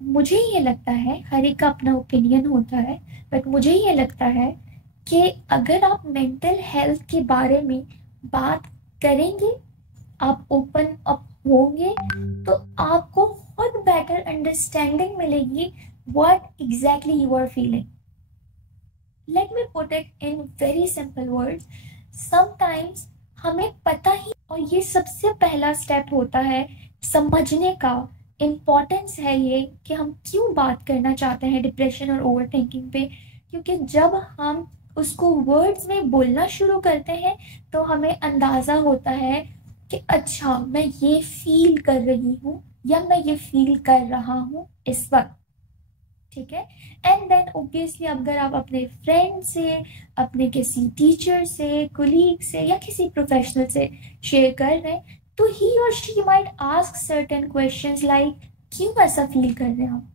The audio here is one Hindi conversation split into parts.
मुझे ये लगता है, हर एक का अपना ओपिनियन होता है, बट मुझे ये लगता है कि अगर आप मेंटल हेल्थ के बारे में बात करेंगे, आप ओपन अप होंगे, तो आपको खुद बेटर अंडरस्टैंडिंग मिलेगी what exactly you are feeling. Let me put it in very simple words. Sometimes हमें पता ही, और ये सबसे पहला स्टेप होता है समझने का, इम्पोर्टेंस है ये कि हम क्यों बात करना चाहते हैं डिप्रेशन और ओवर थिंकिंग पे. क्योंकि जब हम उसको वर्ड्स में बोलना शुरू करते हैं तो हमें अंदाज़ा होता है कि अच्छा मैं ये फील कर रही हूँ या मैं ये फील कर रहा हूँ इस वक्त. ठीक है. एंड देन ऑब्वियसली अगर आप अपने फ्रेंड से, अपने किसी टीचर से, कोलीग से या किसी प्रोफेशनल से शेयर कर रहे हैं, तो ही और she might ask certain questions like क्यों ऐसा फील कर रहे हैं आप.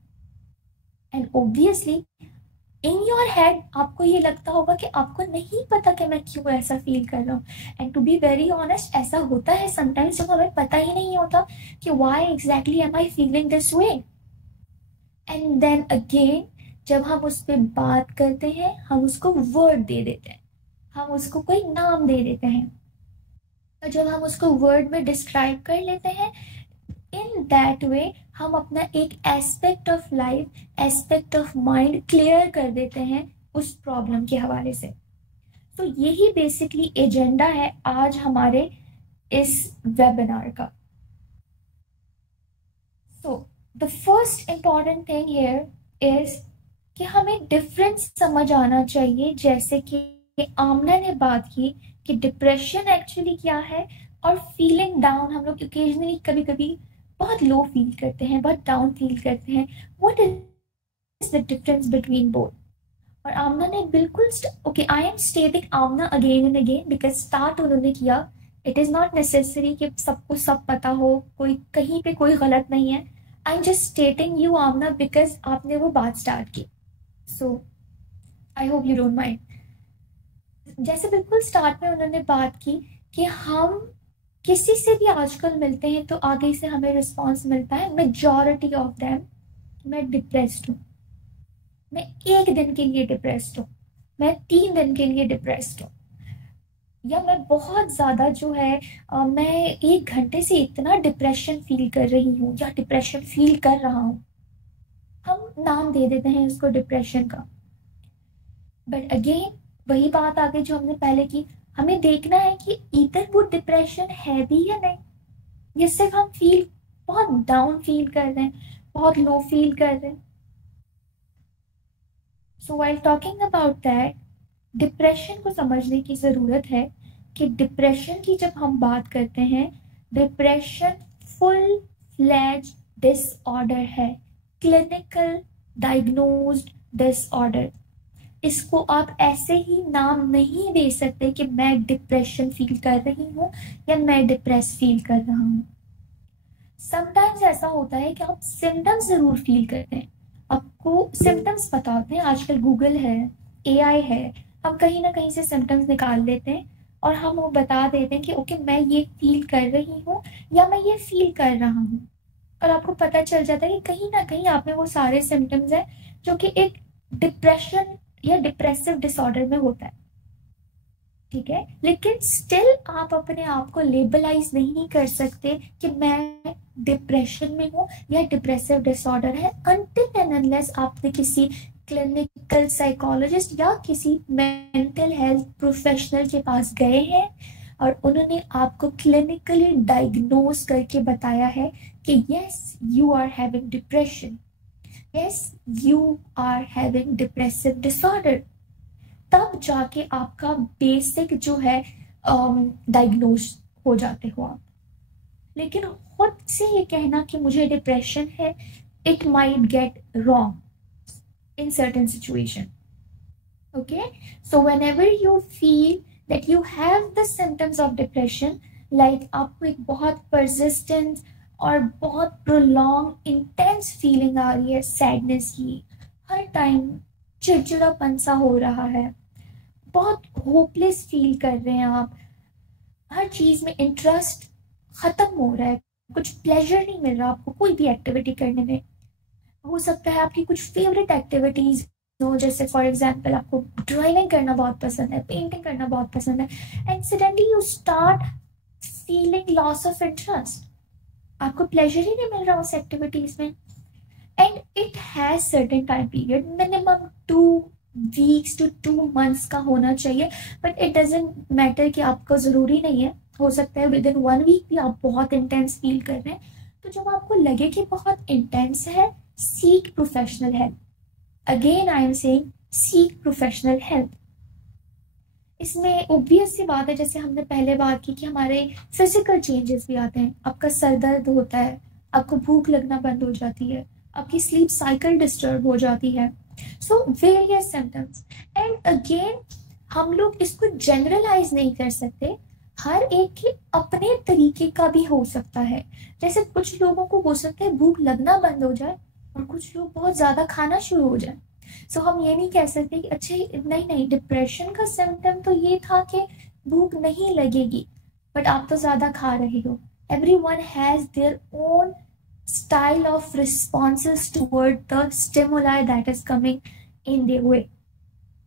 And obviously in your head आपको ये लगता होगा कि आपको नहीं पता कि मैं क्यों ऐसा फील कर रहा हूँ. And to be very honest, ऐसा होता है समटाइम्स जब हमें पता ही नहीं होता कि why exactly am I feeling this way. And then again जब हम उस पर बात करते हैं, हम उसको वर्ड दे देते हैं, हम उसको कोई नाम दे देते हैं. तो जब हम उसको वर्ड में डिस्क्राइब कर लेते हैं, इन दैट वे हम अपना एक aspect of life, aspect of mind clear कर देते हैं उस प्रॉब्लम के हवाले से. तो यही बेसिकली एजेंडा है आज हमारे इस वेबिनार का. So the first important thing here is कि हमें डिफरेंस समझ आना चाहिए. जैसे कि आमना ने बात की कि डिप्रेशन एक्चुअली क्या है और फीलिंग डाउन. हम लोग ओकेजनली कभी कभी बहुत लो फील करते हैं, बहुत डाउन फील करते हैं. What is the difference between both. और आमना ने बिल्कुल okay, I am stating Aamna again and again because start उन्होंने किया. इट इज़ नॉट नेसेसरी कि सबको सब पता हो, कोई कहीं पे कोई गलत नहीं है. I am just stating you Aamna because आपने वो बात स्टार्ट की. So I hope you don't mind. जैसे बिल्कुल स्टार्ट में उन्होंने बात की कि हम किसी से भी आजकल मिलते हैं तो आगे से हमें रिस्पॉन्स मिलता है मेजॉरिटी ऑफ देम मैं डिप्रेस्ड हूँ, मैं एक दिन के लिए डिप्रेस्ड हूँ, मैं 3 दिन के लिए डिप्रेस्ड हूँ, या मैं बहुत ज़्यादा जो है मैं 1 घंटे से इतना डिप्रेशन फील कर रही हूँ या डिप्रेशन फील कर रहा हूँ. हम नाम दे देते हैं उसको डिप्रेशन का. बट अगेन वही बात आ गई जो हमने पहले की. हमें देखना है कि इधर वो डिप्रेशन है भी या नहीं, ये सिर्फ हम फील बहुत डाउन फील कर रहे हैं, बहुत लो फील कर रहे हैं. So while talking about that, depression को समझने की ज़रूरत है कि डिप्रेशन की जब हम बात करते हैं, डिप्रेशन फुल फ्लैज डिसऑर्डर है, क्लिनिकल डायग्नोज्ड डिसऑर्डर. इसको आप ऐसे ही नाम नहीं दे सकते कि मैं डिप्रेशन फील कर रही हूँ या मैं डिप्रेस फील कर रहा हूँ. समटाइम्स ऐसा होता है कि आप सिम्टम्स ज़रूर फील करते हैं, आपको सिम्टम्स पता होते हैं. आजकल गूगल है, एआई है, हम कहीं ना कहीं से सिम्टम्स निकाल लेते हैं और हम वो बता देते हैं कि ओके मैं ये फील कर रही हूँ या मैं ये फील कर रहा हूँ. और आपको पता चल जाता है कि कहीं ना कहीं आप में वो सारे सिम्टम्स हैं जो कि एक डिप्रेशन या डिप्रेसिव डिसऑर्डर में होता है. ठीक है, लेकिन स्टिल आप अपने आप को लेबलाइज नहीं कर सकते कि मैं डिप्रेशन में हूँ या डिप्रेसिव डिसऑर्डर है अनटिल एंड अनलेस आपने किसी क्लिनिकल साइकोलॉजिस्ट या किसी मेंटल हेल्थ प्रोफेशनल के पास गए हैं और उन्होंने आपको क्लिनिकली डायग्नोज करके बताया है कि yes you are having depression, yes you are having depressive disorder. तब जाके आपका बेसिक जो है डायग्नोज हो जाते हो आप. लेकिन खुद से ये कहना कि मुझे डिप्रेशन है, it might get wrong in certain situation. Okay, so when ever you feel that you have the symptoms of depression, like आपको एक बहुत परसिस्टेंट और बहुत प्रोलॉन्ग इंटेंस फीलिंग आ रही है सैडनेस की, हर टाइम चिड़चिड़ापन सा हो रहा है, बहुत होपलेस फील कर रहे हैं आप, हर चीज़ में इंटरेस्ट ख़त्म हो रहा है, कुछ प्लेजर नहीं मिल रहा आपको कोई भी एक्टिविटी करने में. हो सकता है आपकी कुछ फेवरेट एक्टिविटीज हो, जैसे फॉर एग्जाम्पल आपको ड्राइविंग करना बहुत पसंद है, पेंटिंग करना बहुत पसंद है, and suddenly you start feeling loss of interest, आपको प्लेजर ही नहीं मिल रहा उस एक्टिविटीज में। And it has certain time period, minimum 2 weeks to 2 months का होना चाहिए, बट इट डजेंट मैटर कि आपको ज़रूरी नहीं है, हो सकता है विद इन 1 वीक भी आप बहुत इंटेंस फील कर रहे हैं। तो जब आपको लगे कि बहुत इंटेंस है, seek professional help. Again I am saying, seek professional help. इसमें ओब्वियस सी बात है, जैसे हमने पहले बात की कि हमारे फिजिकल चेंजेस भी आते हैं, आपका सर दर्द होता है, आपको भूख लगना बंद हो जाती है, आपकी स्लीप साइकिल डिस्टर्ब हो जाती है, so various symptoms. And again हम लोग इसको जनरलाइज नहीं कर सकते, हर एक के अपने तरीके का भी हो सकता है। जैसे कुछ लोगों को हो सकता है भूख लगना बंद हो जाए और कुछ लोग बहुत ज़्यादा खाना शुरू हो जाए। सो हम ये नहीं कह सकते कि अच्छा नहीं नहीं, डिप्रेशन का सिम्टम तो ये था कि भूख नहीं लगेगी, बट आप तो ज़्यादा खा रहे हो। Every one has their own style of responses toward the stimuli that is coming in their way.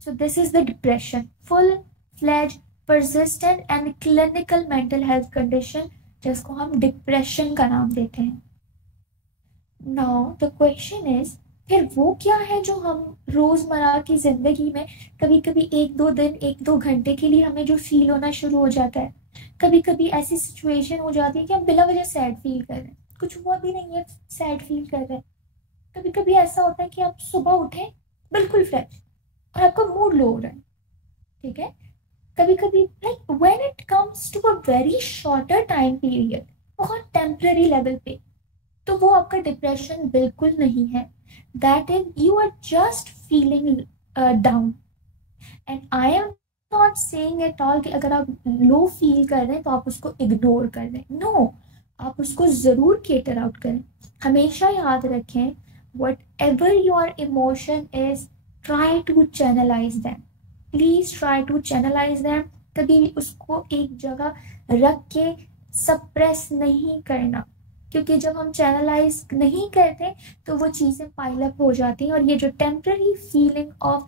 So this is the depression, full-fledged, persistent and clinical mental health condition जिसको हम डिप्रेशन का नाम देते हैं। नाउ द क्वेश्चन इज, फिर वो क्या है जो हम रोजमर्रा की जिंदगी में कभी कभी 1-2 दिन 1-2 घंटे के लिए हमें जो फील होना शुरू हो जाता है। कभी कभी ऐसी सिचुएशन हो जाती है कि हम बिला वजह सैड फील कर रहे हैं, कुछ हुआ भी नहीं है, सैड फील कर रहे हैं। कभी कभी ऐसा होता है कि आप सुबह उठे बिल्कुल फ्रेश और आपका मूड लो हो रहा है, ठीक है। कभी कभी like when it comes to a very shorter time period, बहुत टेम्पररी लेवल पे, तो वो आपका डिप्रेशन बिल्कुल नहीं है। That is you are just feeling down. And I am not saying at all कि अगर आप लो फील कर रहे हैं तो आप उसको इग्नोर कर दें, नो, आप उसको ज़रूर केटर आउट करें। हमेशा याद रखें, whatever your emotion is, try to channelize them, please try to channelize them. कभी भी उसको एक जगह रख के सप्रेस नहीं करना, क्योंकि जब हम चैनलाइज नहीं करते तो वो चीज़ें पाइलअप हो जाती हैं, और ये जो टेम्पररी फीलिंग ऑफ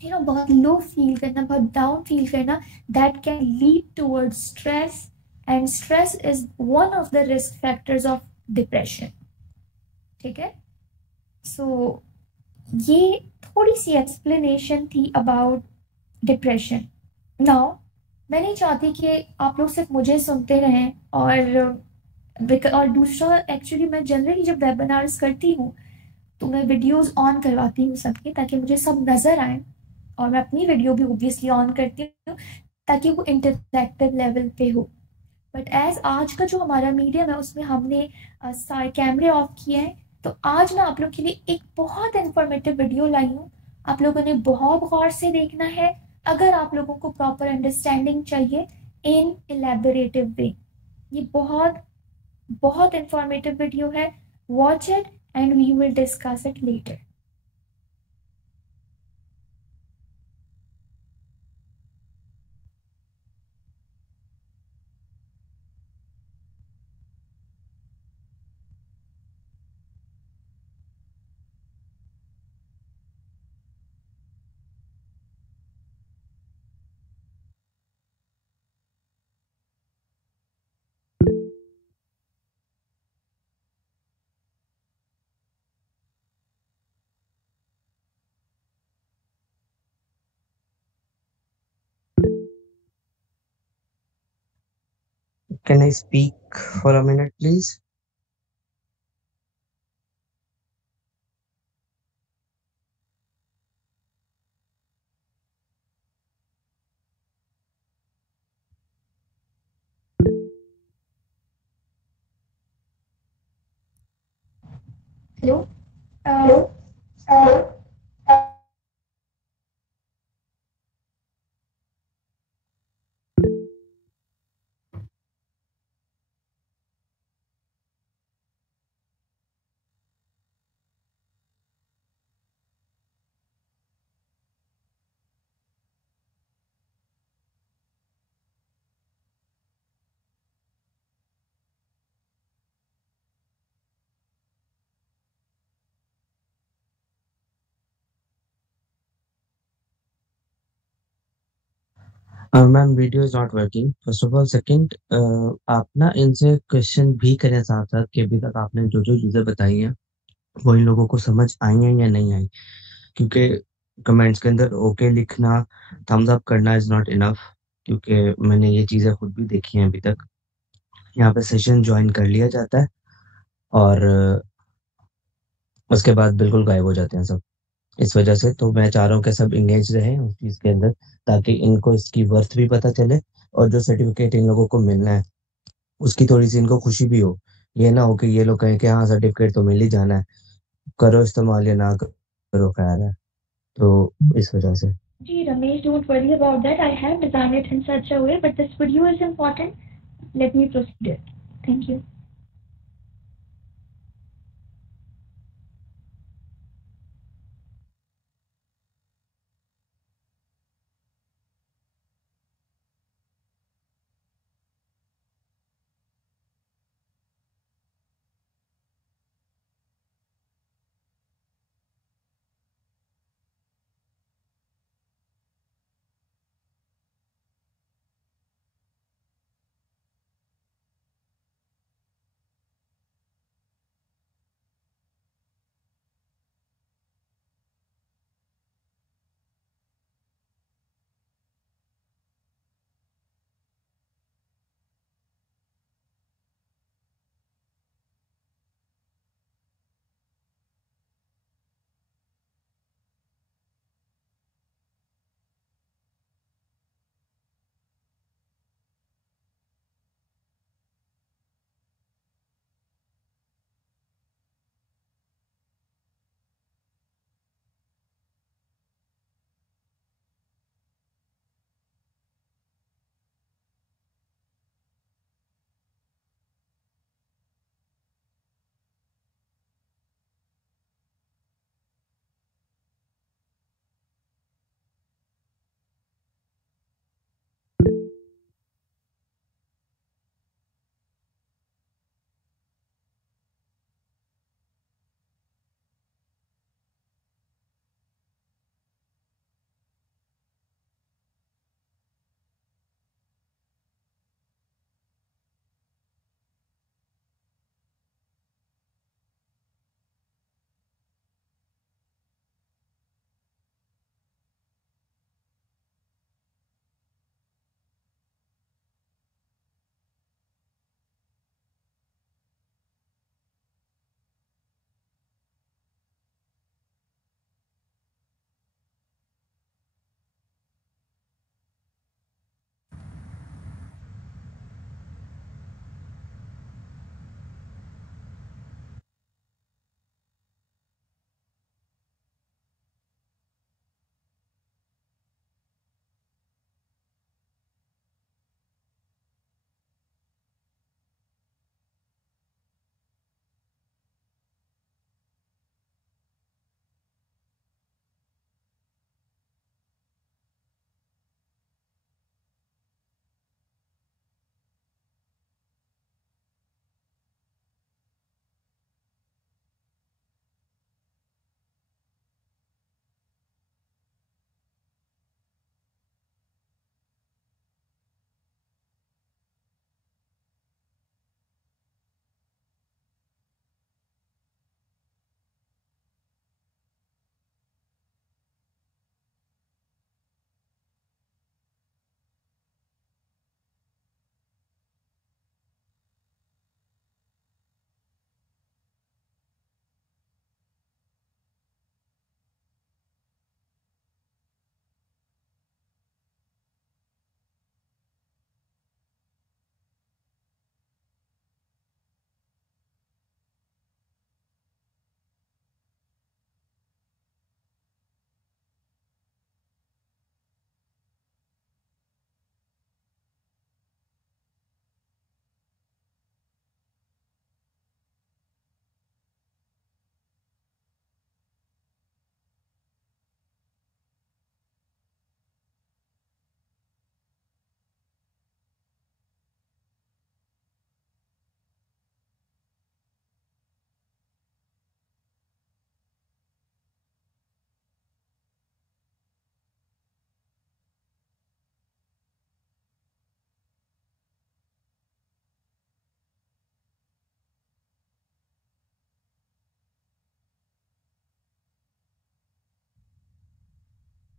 बहुत लो फील करना, बहुत डाउन फील करना, that can lead towards stress, and stress is one of the risk factors of depression, ठीक है। सो ये थोड़ी सी एक्सप्लेनेशन थी अबाउट डिप्रेशन। नाउ मैं नहीं चाहती कि आप लोग सिर्फ मुझे सुनते रहें, और दूसरा एक्चुअली मैं जनरली जब वेबिनार्स करती हूँ तो मैं वीडियोस ऑन करवाती हूँ सबके, ताकि मुझे सब नज़र आए, और मैं अपनी वीडियो भी ऑब्वियसली ऑन करती हूँ ताकि वो इंटरैक्टिव लेवल पे हो। बट एज आज का जो हमारा मीडियम है उसमें हमने सारे कैमरे ऑफ किए हैं, तो आज मैं आप लोग के लिए एक बहुत इंफॉर्मेटिव वीडियो लाई हूँ। आप लोगों ने बहुत गौर से देखना है अगर आप लोगों को प्रॉपर अंडरस्टैंडिंग चाहिए इन इलेबोरेटिव वे। ये बहुत बहुत इंफॉर्मेटिव वीडियो है, watch it and we will discuss it later. Can I speak for a minute, please? Hello. Hello? Ma'am video is not working first of all. Second, आप ना इनसे क्वेश्चन भी करें साथ साथ कि अभी तक आपने जो जो चीजें बताई हैं वो इन लोगों को समझ आई हैं या नहीं आई। क्योंकि कमेंट्स के अंदर ओके लिखना, थम्स अप करना इज नॉट इनफ। क्योंकि मैंने ये चीजें खुद भी देखी हैं अभी तक। यहाँ पे सेशन ज्वाइन कर लिया जाता है और उसके बाद बिल्कुल गायब हो जाते हैं सब। इस वजह से तो मैं चाह रहा हूँ कि सब इंगेज रहें उस चीज़ के अंदर, ताकि इनको इसकी वर्थ भी पता चले और जो सर्टिफिकेट इन लोगों को मिलना है उसकी थोड़ी सी इनको खुशी भी हो। ये ना हो कि ये लोग कहें कि हाँ सर्टिफिकेट तो मिल ही जाना है, करो इस्तेमाल या ना करो, खैर है। तो इस वजह से जी Ramesh, don't worry about that. I have designed it in such a way, but this video is important. Let me proceed it. Thank you.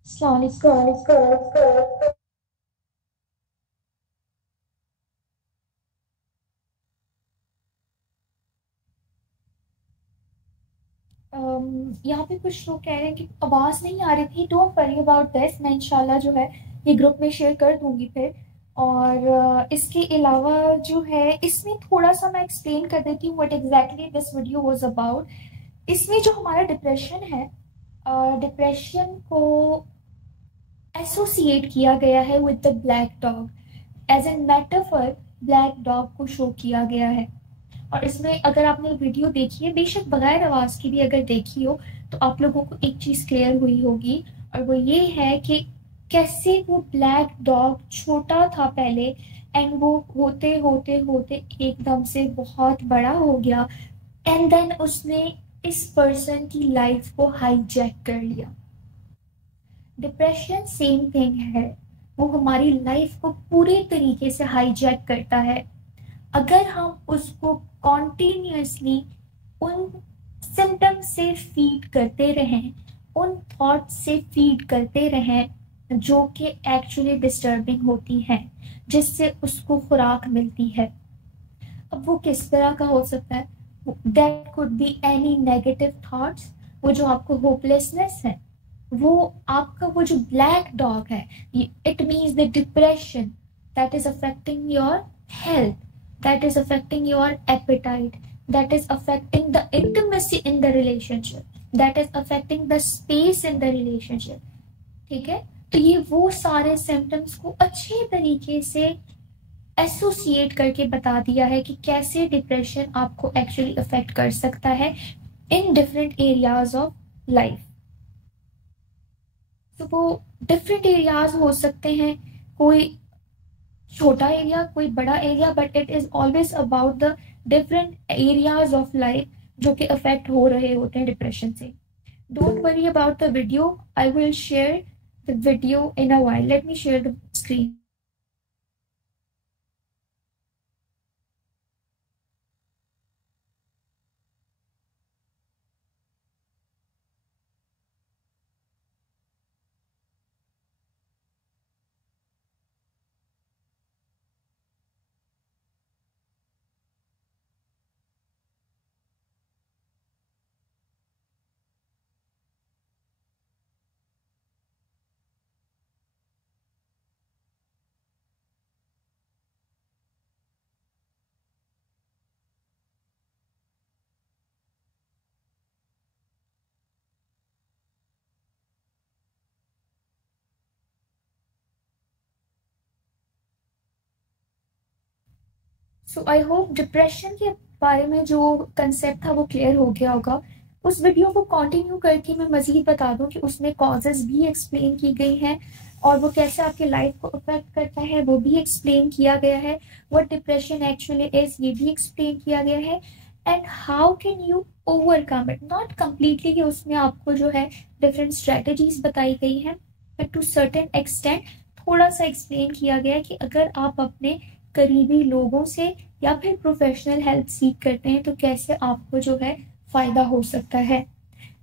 अस्सलाम वालेकुम। यहाँ पे कुछ लोग कह रहे हैं कि आवाज़ नहीं आ रही थी। डोंट वरी अबाउट दिस, मैं इंशाल्लाह जो है ये ग्रुप में शेयर कर दूंगी फिर। और इसके अलावा जो है इसमें थोड़ा सा मैं एक्सप्लेन कर देती हूँ what exactly this video was about. इसमें जो हमारा डिप्रेशन है, डिप्रेशन को एसोसिएट किया गया है with the black dog. As an metaphor black dog को शो किया गया है। और इसमें अगर आपने वीडियो देखी है, बेशक बगैर आवाज़ की भी अगर देखी हो, तो आप लोगों को एक चीज़ क्लियर हुई होगी, और वो ये है कि कैसे वो ब्लैक डॉग छोटा था पहले, एंड वो होते होते होते एकदम से बहुत बड़ा हो गया, एंड देन उसने इस पर्सन की लाइफ को हाईजैक कर लिया। डिप्रेशन सेम थिंग है, वो हमारी लाइफ को पूरे तरीके से हाईजैक करता है। अगर हम उसको कॉन्टिन्यूसली उन सिम्टम्स से फीड करते रहें, उन थॉट्स से फीड करते रहें जो कि एक्चुअली डिस्टर्बिंग होती हैं, जिससे उसको खुराक मिलती है। अब वो किस तरह का हो सकता है? That could be any negative thoughts. वो जो आपको होपलेसनेस है, वो आपका वो जो ब्लैक डॉग है, it means the depression that is affecting your health, that is affecting your appetite, that is affecting the intimacy in the relationship, that is affecting the space in the relationship। ठीक है, तो ये वो सारे सिम्टम्स को अच्छे तरीके से एसोसिएट करके बता दिया है कि कैसे डिप्रेशन आपको एक्चुअली अफेक्ट कर सकता है in different areas of life. तो वो डिफरेंट एरियाज हो सकते हैं, कोई छोटा एरिया कोई बड़ा area, but it is always about the different areas of life जो कि अफेक्ट हो रहे होते हैं डिप्रेशन से। Don't worry about the video, I will share the video in a while. Let me share the screen. So I hope depression के बारे में जो कंसेप्ट था वो क्लियर हो गया होगा। उस वीडियो को कंटिन्यू करके मैं मज़ीद बता दूं कि उसमें कॉजेज़ भी एक्सप्लेन की गई हैं, और वो कैसे आपके लाइफ को अफेक्ट करता है वो भी एक्सप्लेन किया गया है। व्हाट डिप्रेशन एक्चुअली इज़ ये भी एक्सप्लेन किया गया है, and how can you overcome it. Not completely कि उसमें आपको जो है डिफरेंट स्ट्रेटजीज बताई गई हैं, बट टू सर्टेन एक्सटेंट थोड़ा सा एक्सप्लेन किया गया है कि अगर आप अपने करीबी लोगों से या फिर प्रोफेशनल हेल्प सीख करते हैं तो कैसे आपको जो है फ़ायदा हो सकता है।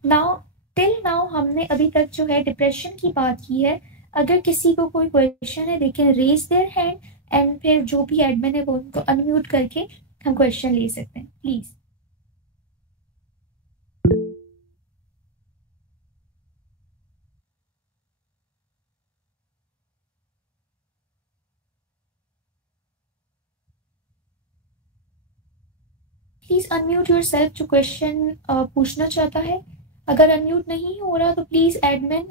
नाउ टिल नाउ हमने अभी तक जो है डिप्रेशन की बात की है। अगर किसी को कोई क्वेश्चन है, they can raise their hand, and फिर जो भी एडमिन है वो उनको अनम्यूट करके हम क्वेश्चन ले सकते हैं, please. Please unmute yourself जो क्वेश्चन पूछना चाहता है। अगर अनम्यूट नहीं हो रहा तो please admin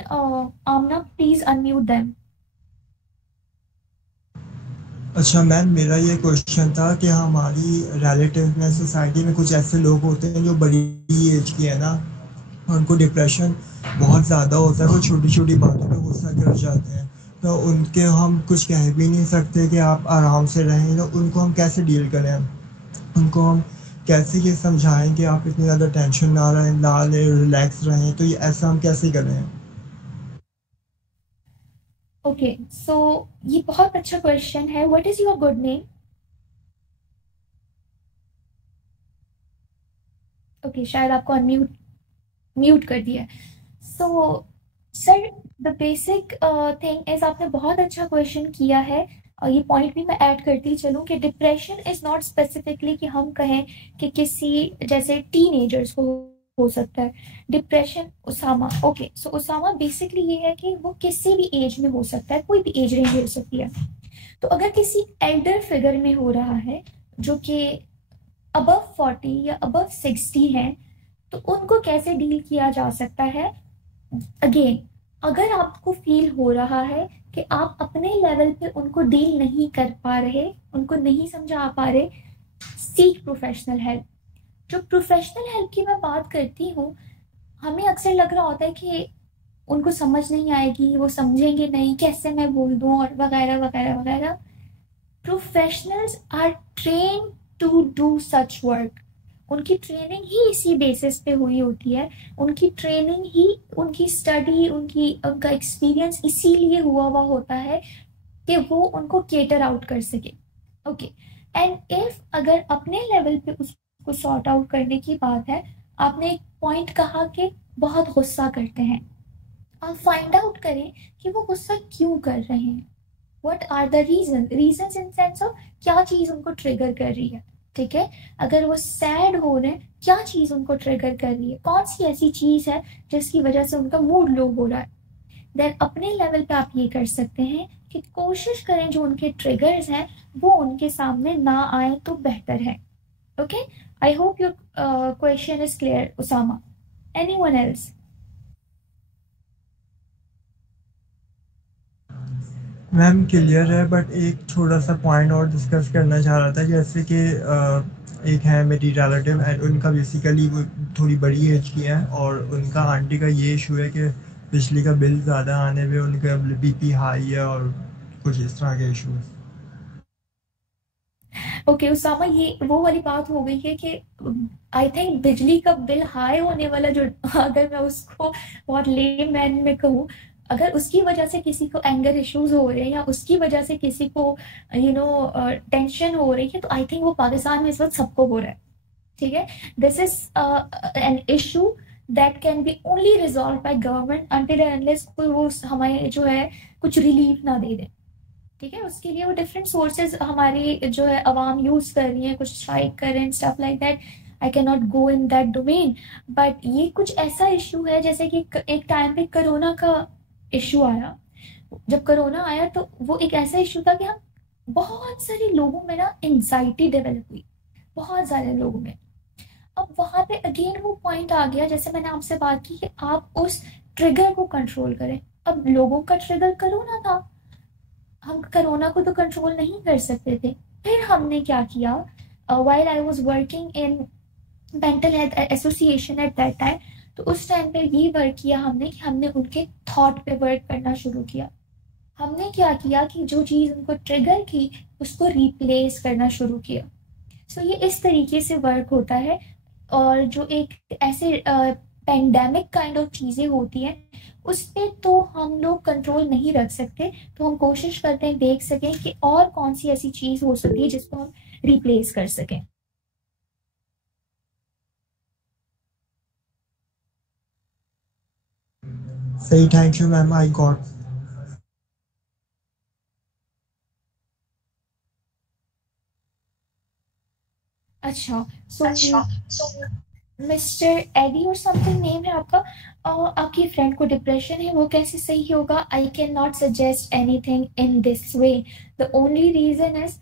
Aamna please unmute them. अच्छा मैम, मेरा ये क्वेश्चन था कि हमारी रिलेटिव में सोसाइटी में कुछ ऐसे लोग होते हैं जो बड़ी एज के हैं ना, उनको डिप्रेशन बहुत ज़्यादा होता है, वो छोटी छोटी बातों पे गुस्सा कर जाते हैं, तो उनके हम कुछ कह भी नहीं सकते कि आप आराम से रहें, तो उनको हम कैसे डील करें? उनको हम कैसे ये समझाएं कि आप इतनी ज़्यादा टेंशन ना लें, रिलैक्स रहें, तो ये ऐसा हम कैसे करें? ओके, सो ये बहुत अच्छा क्वेश्चन है। What is your good name? Okay, शायद आपको अनम्यूट म्यूट कर दिया है। So sir the basic thing is, आपने बहुत अच्छा क्वेश्चन किया है और ये पॉइंट भी मैं ऐड करती चलूँ कि डिप्रेशन इज नॉट स्पेसिफिकली कि हम कहें कि किसी जैसे टीनेजर्स को हो सकता है डिप्रेशन। उसामा, ओके, सो उसामा बेसिकली ये है कि वो किसी भी एज में हो सकता है, कोई भी एज रेंज हो सकती है। तो अगर किसी एल्डर फिगर में हो रहा है जो कि अबव 40 या अबव 60 है, तो उनको कैसे डील किया जा सकता है? अगेन, अगर आपको फील हो रहा है कि आप अपने लेवल पे उनको डील नहीं कर पा रहे, उनको नहीं समझा पा रहे, सीक प्रोफेशनल हेल्प। जो प्रोफेशनल हेल्प की मैं बात करती हूँ, हमें अक्सर लग रहा होता है कि उनको समझ नहीं आएगी, वो समझेंगे नहीं, कैसे मैं बोल दूँ और वगैरह वगैरह वगैरह। Professionals are train to do such work. उनकी ट्रेनिंग ही इसी बेसिस पे हुई होती है, उनकी ट्रेनिंग ही, उनकी स्टडी, उनका एक्सपीरियंस इसीलिए हुआ हुआ होता है कि वो उनको केटर आउट कर सके। ओके, एंड इफ अगर अपने लेवल पे उसको सॉर्ट आउट करने की बात है, आपने एक पॉइंट कहा कि बहुत गुस्सा करते हैं, आप फाइंड आउट करें कि वो गुस्सा क्यों कर रहे हैं। What are the reason in sense of क्या चीज उनको ट्रिगर कर रही है। ठीक है, अगर वो सैड हो रहे हैं, क्या चीज उनको ट्रिगर कर रही है, कौन सी ऐसी चीज है जिसकी वजह से उनका मूड लो हो रहा है। देन अपने लेवल पे आप ये कर सकते हैं कि कोशिश करें जो उनके ट्रिगर्स हैं वो उनके सामने ना आए तो बेहतर है। Okay, I hope your question is clear Usama. Anyone else? Ma'am clear है, बट एक छोटा सा पॉइंट और डिस्कस करना चाह रहा था। जैसे कि एक है मेरी रिलेटिव एंड उनका बेसिकली वो थोड़ी बड़ी एज की है और उनका आंटी का ये इशू है कि बिजली का बिल ज़्यादा आने पे उनका बीपी हाई है और कुछ इस तरह के इशूज़। ओके उसामा, ये वो वाली बात हो गई है कि आई थिंक बिजली का बिल हाई होने वाला जो, अगर मैं उसको बहुत लेम मैन में कहूँ, अगर उसकी वजह से किसी को एंगर इश्यूज हो रहे हैं या उसकी वजह से किसी को टेंशन हो रही है, तो आई थिंक वो पाकिस्तान में इस वक्त सबको हो रहा है। ठीक है, this is an issue that can B only resolve by government until and unless कोई वो हमारे जो है कुछ रिलीफ ना दे दे। ठीक है, उसके लिए वो डिफरेंट सोर्सेज हमारी जो है अवाम यूज कर रही है, कुछ स्ट्राइक कर रहे हैं, stuff like that. I can not go in that domain, but ये कुछ ऐसा इशू है जैसे कि एक टाइम पे कोरोना का इशू आया। जब कोरोना आया तो वो एक ऐसा इशू था कि हम बहुत सारे लोगों में ना एंजाइटी डेवलप हुई, बहुत सारे लोगों में। अब वहां पे अगेन वो पॉइंट आ गया, जैसे मैंने आपसे बात की कि आप उस ट्रिगर को कंट्रोल करें। अब लोगों का ट्रिगर कोरोना था, हम कोरोना को तो कंट्रोल नहीं कर सकते थे। फिर हमने क्या किया, while I was working in mental health association at that time, तो उस टाइम पे ये वर्क किया हमने कि हमने उनके थॉट पे वर्क करना शुरू किया। हमने क्या किया कि जो चीज़ उनको ट्रिगर की उसको रिप्लेस करना शुरू किया। सो ये इस तरीके से वर्क होता है। और जो एक ऐसे पेंडेमिक काइंड ऑफ चीज़ें होती हैं उस पे तो हम लोग कंट्रोल नहीं रख सकते, तो हम कोशिश करते हैं देख सकें कि और कौन सी ऐसी चीज़ हो सकती है जिसको हम रिप्लेस कर सकें। सही, thank you ma'am, I got. अच्छा, सो मिस्टर एडी और समथिंग नेम है आपका, आपकी फ्रेंड को डिप्रेशन है, वो कैसे सही होगा? I can not suggest anything in this way. The only reason is,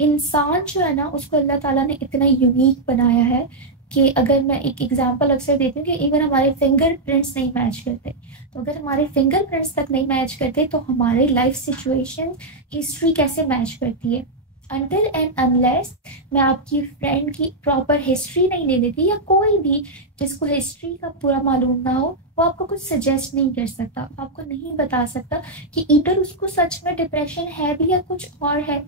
इंसान जो है ना उसको अल्लाह ताला ने इतना यूनिक बनाया है कि अगर मैं एक एग्जांपल अक्सर देती हूँ कि इवन हमारे फिंगरप्रिंट्स नहीं मैच करते, तो अगर हमारे फिंगरप्रिंट्स तक नहीं मैच करते तो हमारे लाइफ सिचुएशन, हिस्ट्री कैसे मैच करती है? अनटिल एंड अनलेस मैं आपकी फ्रेंड की प्रॉपर हिस्ट्री नहीं ले लेती, या कोई भी जिसको हिस्ट्री का पूरा मालूम ना हो वो आपको कुछ सजेस्ट नहीं कर सकता, आपको नहीं बता सकता कि इधर उसको सच में डिप्रेशन है भी या कुछ और है।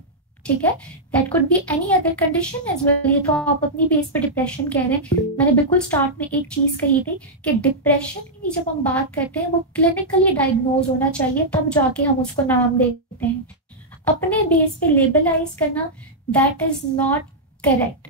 ठीक है, that could be any other condition as well. ये तो आप अपनी बेस पे डिप्रेशन कह रहे हैं, मैंने बिल्कुल स्टार्ट में एक चीज कही थी कि डिप्रेशन की जब हम बात करते हैं वो क्लिनिकली डायग्नोज होना चाहिए, तब जाके हम उसको नाम देते हैं। अपने बेस पे लेबलाइज करना, that is not correct.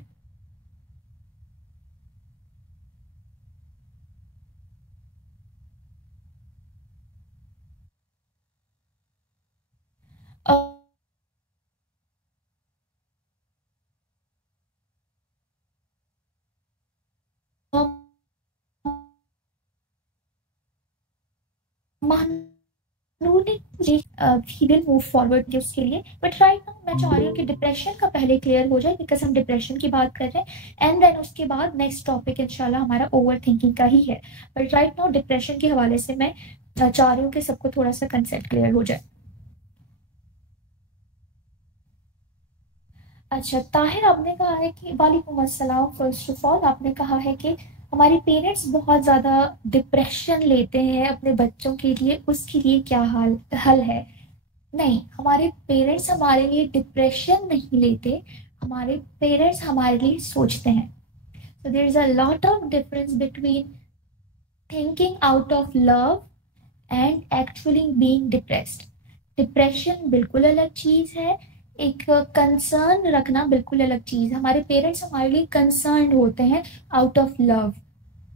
Mahnoor ने मुझे ही विल मूव फॉरवर्ड उसके लिए, बट राइट नाउ मैं चाह रही हूँ कि डिप्रेशन का पहले क्लियर हो जाए, बिकॉज हम डिप्रेशन की बात कर रहे हैं, एंड देन उसके बाद नेक्स्ट टॉपिक इंशाल्लाह हमारा ओवर थिंकिंग का ही है। बट राइट नाउ डिप्रेशन के हवाले से मैं चाह रही हूँ कि सबको थोड़ा सा कंसेप्ट क्लियर हो जाए। अच्छा, ताहिर आपने कहा है कि वालेकुम अस्सलाम, फर्स्ट ऑफ ऑल आपने कहा है कि हमारे पेरेंट्स बहुत ज़्यादा डिप्रेशन लेते हैं अपने बच्चों के लिए, उसके लिए क्या हल है? नहीं, हमारे पेरेंट्स हमारे लिए डिप्रेशन नहीं लेते, हमारे पेरेंट्स हमारे लिए सोचते हैं। So there is a lot of difference between thinking out of love and actually being depressed. Depression बिल्कुल अलग चीज़ है, एक कंसर्न रखना बिल्कुल अलग चीज़ है। हमारे पेरेंट्स हमारे लिए कंसर्न होते हैं आउट ऑफ लव,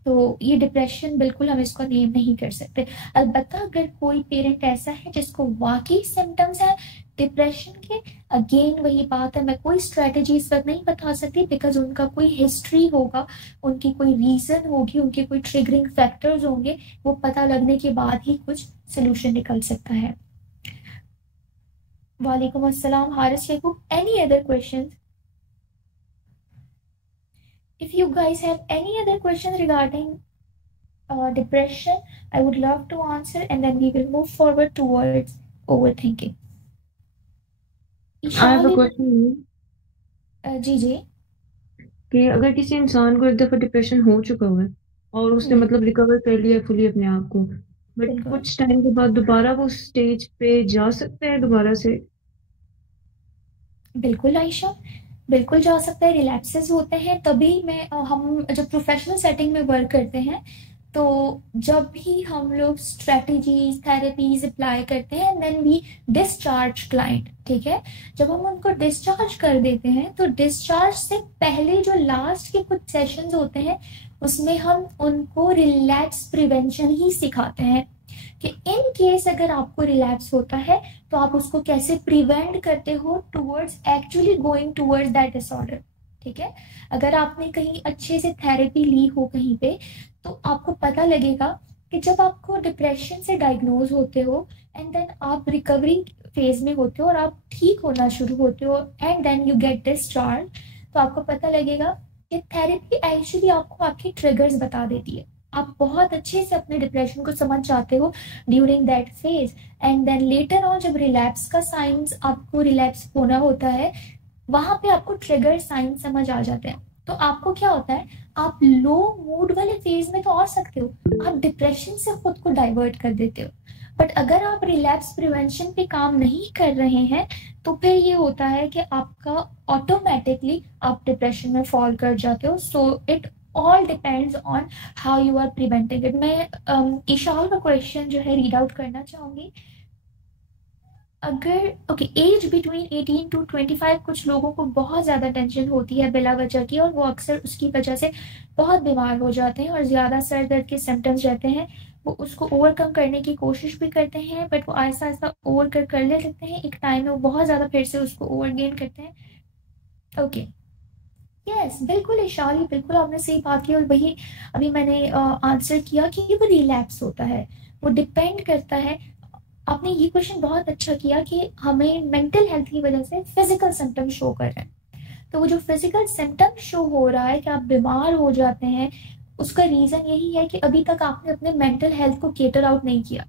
तो ये डिप्रेशन बिल्कुल हम इसको नेम नहीं कर सकते। अलबत्ता अगर कोई पेरेंट ऐसा है जिसको वाकई सिम्टम्स है डिप्रेशन के, अगेन वही बात है, मैं कोई स्ट्रेटजी इस वक्त नहीं बता सकती, बिकॉज उनका कोई हिस्ट्री होगा, उनकी कोई रीज़न होगी, उनके कोई ट्रिगरिंग फैक्टर्स होंगे, वो पता लगने के बाद ही कुछ सोल्यूशन निकल सकता है। वालेकुम अस्सलाम Haris Yakub, any other questions? If you guys have any other questions regarding depression, I would love to answer, and then we will move forward towards overthinking. I have a Ishaan, question जी जी। कि अगर किसी इंसान को एक दफा डिप्रेशन हो चुका हुआ है और उसने मतलब रिकवर कर लिया फुली अपने आप को, बट बिल्कुल कुछ टाइम के बाद दोबारा वो स्टेज पे जा सकते हैं दोबारा से? बिल्कुल आयशा, बिल्कुल जा सकता है। रिलैप्सेस होते हैं तभी हम जब प्रोफेशनल सेटिंग में वर्क करते हैं, तो जब भी हम लोग स्ट्रेटजीज थेरेपीज अप्लाई करते हैं, देन वी डिस्चार्ज क्लाइंट, ठीक है। जब हम उनको डिस्चार्ज कर देते हैं तो डिस्चार्ज से पहले जो लास्ट के कुछ सेशंस होते हैं उसमें हम उनको रिलैप्स प्रिवेंशन ही सिखाते हैं कि इन केस अगर आपको रिलैप्स होता है तो आप उसको कैसे प्रिवेंट करते हो towards actually going towards that disorder, ठीक है। अगर आपने कहीं अच्छे से थेरेपी ली हो कहीं पे, तो आपको पता लगेगा कि जब आपको डिप्रेशन से डायग्नोज होते हो एंड देन आप रिकवरी फेज में होते हो और आप ठीक होना शुरू होते हो and then you get discharge, तो आपको पता लगेगा कि थेरेपी एक्चुअली आपको आपकी ट्रिगर्स बता देती है। आप बहुत अच्छे से अपने डिप्रेशन को समझ जाते हो during that phase, and then later on जब रिलैप्स का साइंस आपको रिलैप्स होना होता है, वहां पे आपको ट्रिगर साइन समझ आ जाते हैं। तो आपको क्या होता है, आप लो मूड वाले फेज में तो आ सकते हो, आप डिप्रेशन से खुद को डाइवर्ट कर देते हो। बट अगर आप रिलैप्स प्रिवेंशन पे काम नहीं कर रहे हैं तो फिर ये होता है कि आपका ऑटोमेटिकली आप डिप्रेशन में फॉल कर जाते हो। So it all depends on how you are preventing it. मैं ईशाल का क्वेश्चन जो है रीड आउट करना चाहूंगी। अगर ओके, एज बिटवीन 18 to 25 कुछ लोगों को बहुत ज़्यादा टेंशन होती है बिला वजह की, और वो अक्सर उसकी वजह से बहुत बीमार हो जाते हैं और ज़्यादा सर दर्द के सिम्टम्स रहते हैं। वो उसको ओवरकम करने की कोशिश भी करते हैं, बट वो आहिस्ता आहिस्ता ओवर कर लेते हैं, एक टाइम में वो बहुत ज़्यादा फिर से उसको ओवर गेन करते हैं। ओके, यस, बिल्कुल इशाली, बिल्कुल आपने सही बात की, और वही अभी मैंने आंसर किया कि वो रिलैप्स होता है, वो डिपेंड करता है। आपने ये क्वेश्चन बहुत अच्छा किया कि हमें मेंटल हेल्थ की वजह से फिजिकल सिम्टम शो कर रहे हैं, तो वो जो फिजिकल सिम्टम शो हो रहा है कि आप बीमार हो जाते हैं, उसका रीज़न यही है कि अभी तक आपने अपने मेंटल हेल्थ को केटर आउट नहीं किया,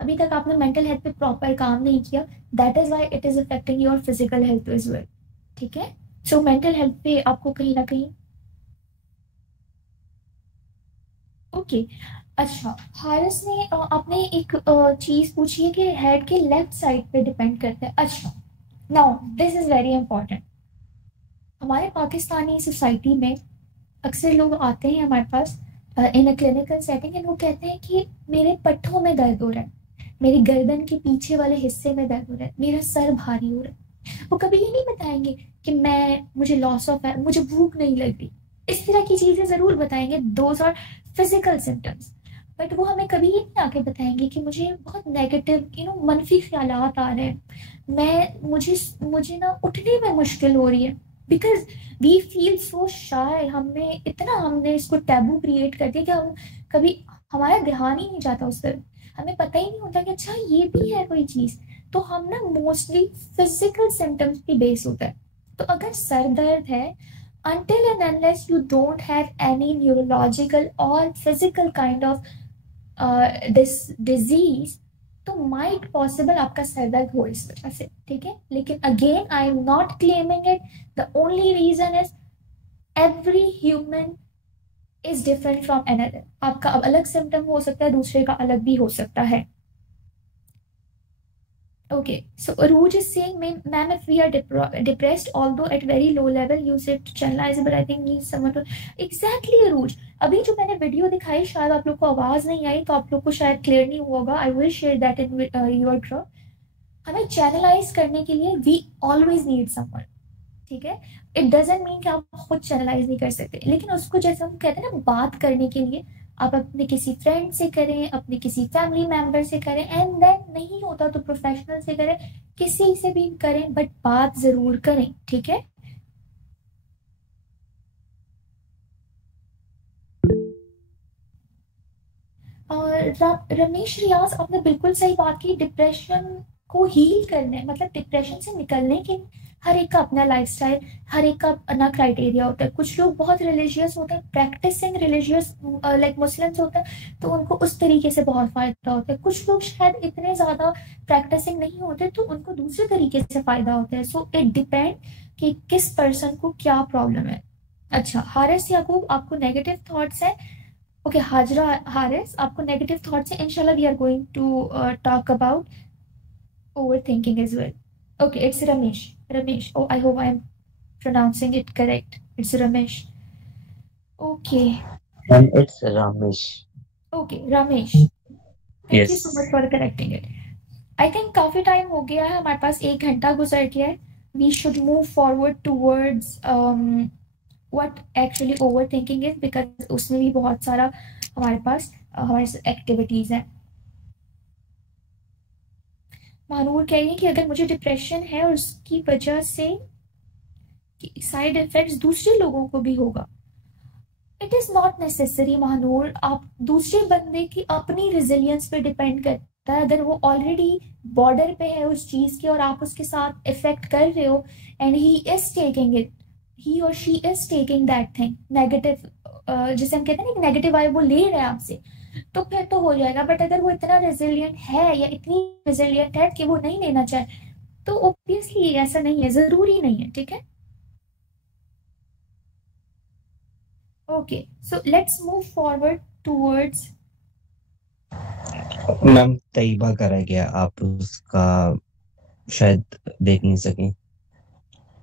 अभी तक आपने मेंटल हेल्थ पे प्रॉपर काम नहीं किया, that is why it is affecting your physical health as well, ठीक है। सो मेंटल हेल्थ पे आपको कहीं ना कहीं ओके। अच्छा, हारिस ने आपने एक चीज़ पूछी है कि हेड के लेफ्ट साइड पे डिपेंड करता है। अच्छा, now this is very important. हमारे पाकिस्तानी सोसाइटी में अक्सर लोग आते हैं हमारे पास इन अ क्लिनिकल सेटिंग, एंड वो कहते हैं कि मेरे पट्टों में दर्द हो रहा है, मेरी गर्दन के पीछे वाले हिस्से में दर्द हो रहा है, मेरा सर भारी हो रहा है। वो कभी ये नहीं बताएंगे कि मुझे लॉस ऑफ है, मुझे भूख नहीं लग रही, इस तरह की चीज़ें ज़रूर बताएंगे, those are physical symptoms. But वो हमें कभी ये नहीं आके बताएंगे कि मुझे बहुत नेगेटिव मनफी ख्यालात आ रहे हैं, मुझे ना उठने में मुश्किल हो रही है, बिकॉज वी फील सो शाय। हमने इसको टैबू क्रिएट कर दिया कि हम कभी, हमारा ध्यान ही नहीं जाता उस तरफ। हमें पता ही नहीं होता कि अच्छा ये भी है कोई चीज। तो हम ना मोस्टली फिजिकल सिम्टम्स पे बेस होता है। तो अगर सर दर्द है, until and unless you don't have any neurological or physical kind of this disease, तो माइट पॉसिबल आपका सर दर्द हो इस वजह से, ठीक है। लेकिन again I am not claiming it, the only reason is every human is different from another. आपका अलग सिम्टम हो सकता है, दूसरे का अलग भी हो सकता है। Okay, so Aruj is saying, ma'am, if we are depressed, although at very low level, use it to channelize, but I think need someone to... Exactly, Aruj. अभी जो मैंने वीडियो दिखाई, शायद आप लोग को आवाज नहीं आई, तो आप लोग को शायद क्लियर नहीं हुआ होगा। I will share that in your group. हमें चैनलाइज करने के लिए we always need someone, ठीक है। इट डजेंट मीन कि आप खुद चैनलाइज नहीं कर सकते, लेकिन उसको जैसे हम कहते हैं ना, बात करने के लिए आप अपने किसी फ्रेंड से करें, अपने किसी फैमिली मेंबर से करें, एंड देन नहीं होता तो प्रोफेशनल से करें, किसी से भी करें, बट बात जरूर करें, ठीक है। और रमेश रियाज, आपने बिल्कुल सही बात की। डिप्रेशन को हील करने, मतलब डिप्रेशन से निकलने के हर एक का अपना लाइफस्टाइल, हर एक का अपना क्राइटेरिया होता है। कुछ लोग बहुत रिलीजियस होते हैं, प्रैक्टिसिंग रिलीजियस लाइक मुस्लिम्स होते हैं, तो उनको उस तरीके से बहुत फायदा होता है। कुछ लोग शायद इतने ज्यादा प्रैक्टिसिंग नहीं होते, तो उनको दूसरे तरीके से फायदा होता है। सो इट डिपेंड कि किस पर्सन को क्या प्रॉब्लम है। अच्छा, हारिस याकूब, आपको नेगेटिव थॉट्स है। ओके, हाजरा हारिस, आपको नेगेटिव थॉट्स है। इंशाल्लाह we are going to talk about overthinking as well. Okay, it's Ramesh. Ramesh. Oh, I hope I'm pronouncing it correct. It's Ramesh. Okay. And it's Ramesh. Okay, Ramesh. Thank you so much for correcting it. I think काफी टाइम हो गया है, हमारे पास 1 घंटा गुजर गया है। We should move forward towards what actually overthinking is, because उसमें भी बहुत सारा हमारे पास एक्टिविटीज हैं। मानूर कह रही है कि अगर मुझे डिप्रेशन है और उसकी वजह से साइड इफेक्ट्स दूसरे लोगों को भी होगा। It is not necessary Mahnoor, आप दूसरे बंदे की अपनी रेजिलियंस पे डिपेंड करता है। अगर वो ऑलरेडी बॉर्डर पे है उस चीज के और आप उसके साथ इफेक्ट कर रहे हो, and he is taking it, he और she is taking that thing negative, जिसे हम कहते हैं ना नेगेटिव वाइब वो ले रहे हैं आपसे, तो फिर तो हो जाएगा। बट अगर वो इतना रेजिलियंट है या इतनी रेजिलियंट है कि वो नहीं लेना चाहे, तो ऑब्वियसली ऐसा नहीं है, जरूरी नहीं है, ठीक है। Okay, so let's move forward towards. Ma'am Tayyaba करा गया, आप उसका शायद देख नहीं सके।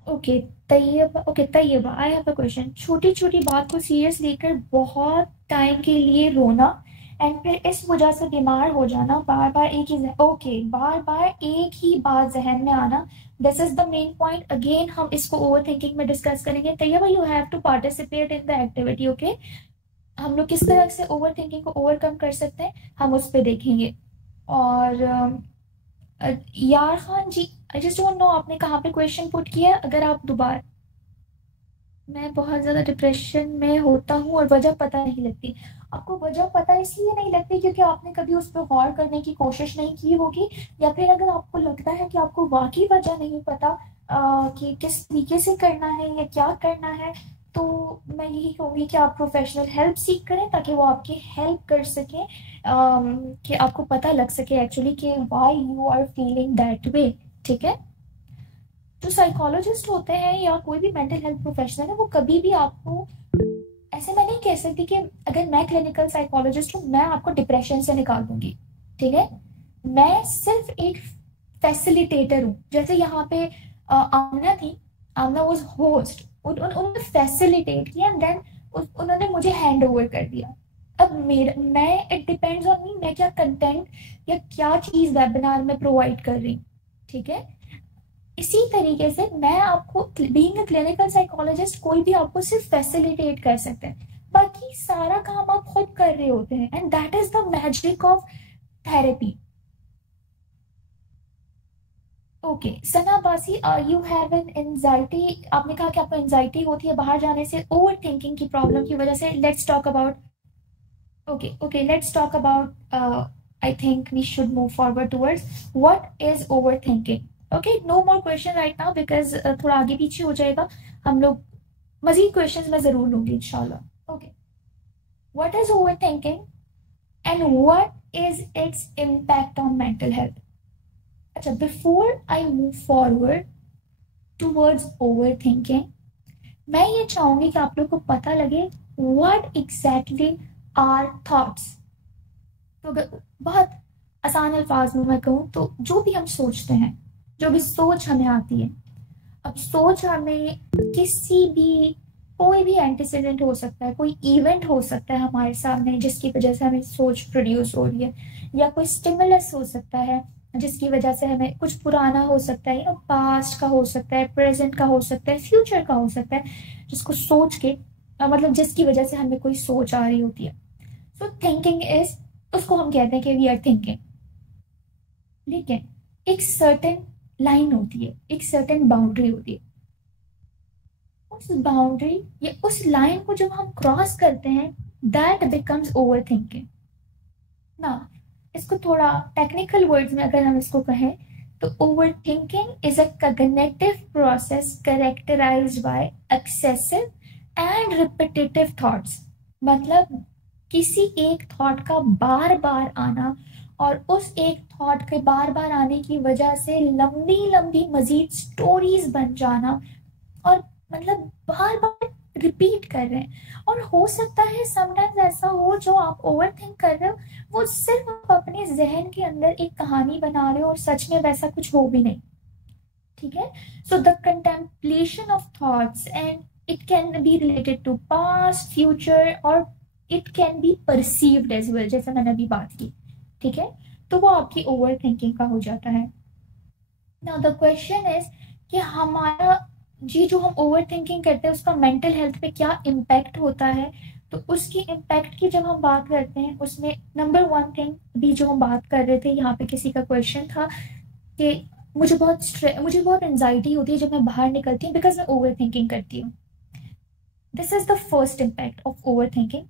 Okay Tayyaba, okay Tayyaba, I have a question. छोटी छोटी बात को सीरियस लेकर बहुत टाइम के लिए रोना एंड फिर इस वजह से बीमार हो जाना, बार बार एक ही बार बार एक ही बात जहन में आना, this is the main point. Again हम इसको ओवर थिंकिंग में डिस्कस करेंगे। Tayyaba, you have to participate in the activity, okay. हम लोग किस तरह से ओवर थिंकिंग को ओवरकम कर सकते हैं, हम उस पर देखेंगे। और यार खान जी, आई जस्ट डोंट नो आपने कहाँ पे क्वेश्चन पुट किया है, अगर आप दोबारा। मैं बहुत ज़्यादा डिप्रेशन में होता हूँ और वजह पता नहीं लगती। आपको वजह पता इसलिए नहीं लगती क्योंकि आपने कभी उस पर गौर करने की कोशिश नहीं की होगी, या फिर अगर आपको लगता है कि आपको वाकई वजह नहीं पता कि किस तरीके से करना है या क्या करना है, तो मैं यही कहूँगी कि आप प्रोफेशनल हेल्प सीख करें ताकि वो आपकी हेल्प कर सकें, कि आपको पता लग सके एक्चुअली कि why you are feeling that way, ठीक है। जो साइकोलॉजिस्ट होते हैं या कोई भी मेंटल हेल्थ प्रोफेशनल है, वो कभी भी आपको ऐसे मैं नहीं कह सकती कि अगर मैं क्लिनिकल साइकोलॉजिस्ट हूँ मैं आपको डिप्रेशन से निकाल दूंगी, ठीक है। मैं सिर्फ एक फैसिलिटेटर हूँ। जैसे यहाँ पे आमना थी, आमना वाज होस्ट, उन्होंने फैसिलिटेट किया एंड देन उन्होंने मुझे हैंड ओवर कर दिया। अब मैं इट डिपेंड्स ऑन मी, मैं क्या कंटेंट या क्या चीज़ वेबिनार में प्रोवाइड कर रही हूँ, ठीक है। इसी तरीके से मैं आपको बीइंग अ क्लिनिकल साइकोलॉजिस्ट कोई भी आपको सिर्फ फैसिलिटेट कर सकते हैं, बाकी सारा काम आप खुद कर रहे होते हैं, and that is the magic of therapy. Okay Sana Basi, you have an anxiety, आपने कहा कि आपको एंजाइटी होती है बाहर जाने से, ओवर थिंकिंग की प्रॉब्लम की वजह से। Let's talk about let's talk about I think we should move forward towards what is overthinking. Okay, no more question right now because थोड़ा आगे पीछे हो जाएगा. हम लोग मजीद questions मैं जरूर लूंगी इंशाल्लाह. Okay, what is overthinking and what is its impact on mental health? अच्छा, before I move forward towards overthinking, मैं ये चाहूंगी कि आप लोग को पता लगे what exactly are thoughts. तो बहुत आसान अल्फाज में मैं कहूँ तो जो भी हम सोचते हैं, जो भी सोच हमें आती है, अब सोच हमें किसी भी कोई भी एंटीसीडेंट हो सकता है, कोई इवेंट हो सकता है हमारे सामने जिसकी वजह से हमें सोच प्रोड्यूस हो रही है, या कोई स्टिमुलस हो सकता है जिसकी वजह से हमें कुछ पुराना हो सकता है, पास्ट का हो सकता है, प्रेजेंट का हो सकता है, फ्यूचर का हो सकता है, जिसको सोच के मतलब जिसकी वजह से हमें कोई सोच आ रही होती है. सो थिंकिंग इज, उसको हम कहते हैं कि वी आर थिंकिंग. लेकिन एक सर्टेन लाइन होती है, एक सर्टेन बाउंड्री होती है. उस बाउंड्री या उस लाइन को जब हम क्रॉस करते हैं, दैट बिकम्स ओवर थिंकिंग ना. इसको थोड़ा टेक्निकल वर्ड्स में अगर हम इसको कहें तो overthinking is a cognitive process characterized by excessive and repetitive thoughts. मतलब किसी एक थॉट का बार बार आना और उस एक थॉट के बार बार आने की वजह से लंबी लंबी मजीद स्टोरीज बन जाना, और मतलब बार बार रिपीट कर रहे हैं. और हो सकता है समटाइम्स ऐसा हो जो आप ओवर थिंक कर रहे हो वो सिर्फ आप अपने जहन के अंदर एक कहानी बना रहे हो और सच में वैसा कुछ हो भी नहीं. ठीक है. So the contemplation of thoughts and it can be related to past, future, और it can be perceived as well, जैसे मैंने अभी बात की. ठीक है. तो वो आपकी ओवर थिंकिंग का हो जाता है. नाउ द क्वेश्चन इज कि हमारा जी जो हम ओवर थिंकिंग करते हैं उसका मेंटल हेल्थ पे क्या इम्पैक्ट होता है. तो उसकी इम्पैक्ट की जब हम बात करते हैं उसमें नंबर वन थिंग भी जो हम बात कर रहे थे, यहाँ पे किसी का क्वेश्चन था कि मुझे बहुत एंजाइटी होती है जब मैं बाहर निकलती हूँ बिकॉज मैं ओवर थिंकिंग करती हूँ. This is the first impact of over thinking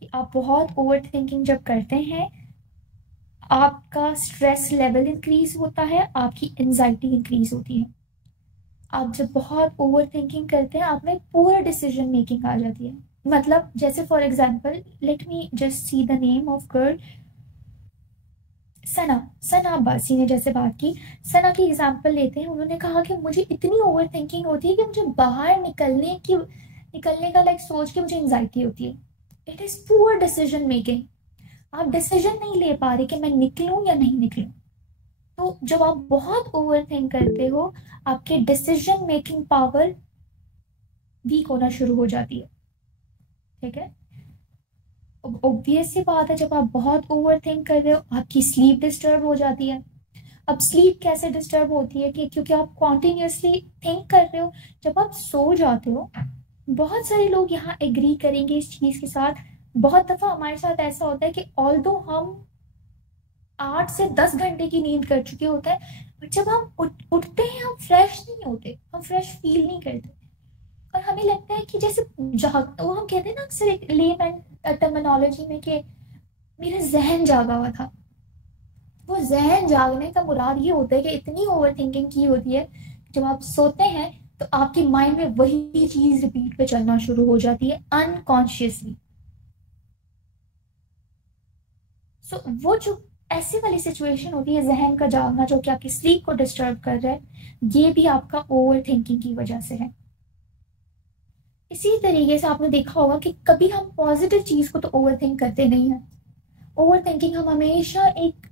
कि आप बहुत ओवर थिंकिंग जब करते हैं आपका स्ट्रेस लेवल इंक्रीज होता है, आपकी एंजाइटी इंक्रीज होती है. आप जब बहुत ओवर थिंकिंग करते हैं आप में पूरा डिसीजन मेकिंग आ जाती है. मतलब जैसे for example let me just see the name of girl Sana Abbasi ने जैसे बात की. सना की एग्जांपल लेते हैं. उन्होंने कहा कि मुझे इतनी ओवर थिंकिंग होती है कि मुझे बाहर निकलने का लाइक सोच के मुझे एंजाइटी होती है. It is poor decision making. आप डिसीजन नहीं ले पा रहे कि मैं निकलूं या नहीं निकलूं. तो जब आप बहुत ओवर थिंक करते हो आपके डिसीजन मेकिंग पावर वीक होना शुरू हो जाती है. ठीक है. ऑब्वियस सी बात है जब आप बहुत ओवर थिंक कर रहे हो आपकी स्लीप डिस्टर्ब हो जाती है. अब स्लीप कैसे डिस्टर्ब होती है कि क्योंकि आप कॉन्टिन्यूसली थिंक कर रहे हो. जब आप सो जाते हो, बहुत सारे लोग यहाँ एग्री करेंगे इस चीज के साथ, बहुत दफा हमारे साथ ऐसा होता है कि ऑल्दो हम 8 से 10 घंटे की नींद कर चुके होते हैं बट जब हम उठते हैं हम फ्रेश नहीं होते, हम फ्रेश फील नहीं करते और हमें लगता है कि जैसे वो हम कहते हैं ना अक्सर एक लेमैन टर्मिनोलॉजी में कि मेरा जहन जागा हुआ था. वो जहन जागने का मुराद ये होता है कि इतनी ओवर थिंकिंग की होती है जब आप सोते हैं तो आपके माइंड में वही चीज रिपीट पे चलना शुरू हो जाती है अनकॉन्शियसली. सो वो जो ऐसी वाली सिचुएशन होती है जहन का जागना जो कि आपकी स्लीप को डिस्टर्ब कर रहा है, ये भी आपका ओवर थिंकिंग की वजह से है. इसी तरीके से आपने देखा होगा कि कभी हम पॉजिटिव चीज को तो ओवर थिंक करते नहीं है. ओवर थिंकिंग हम हमेशा एक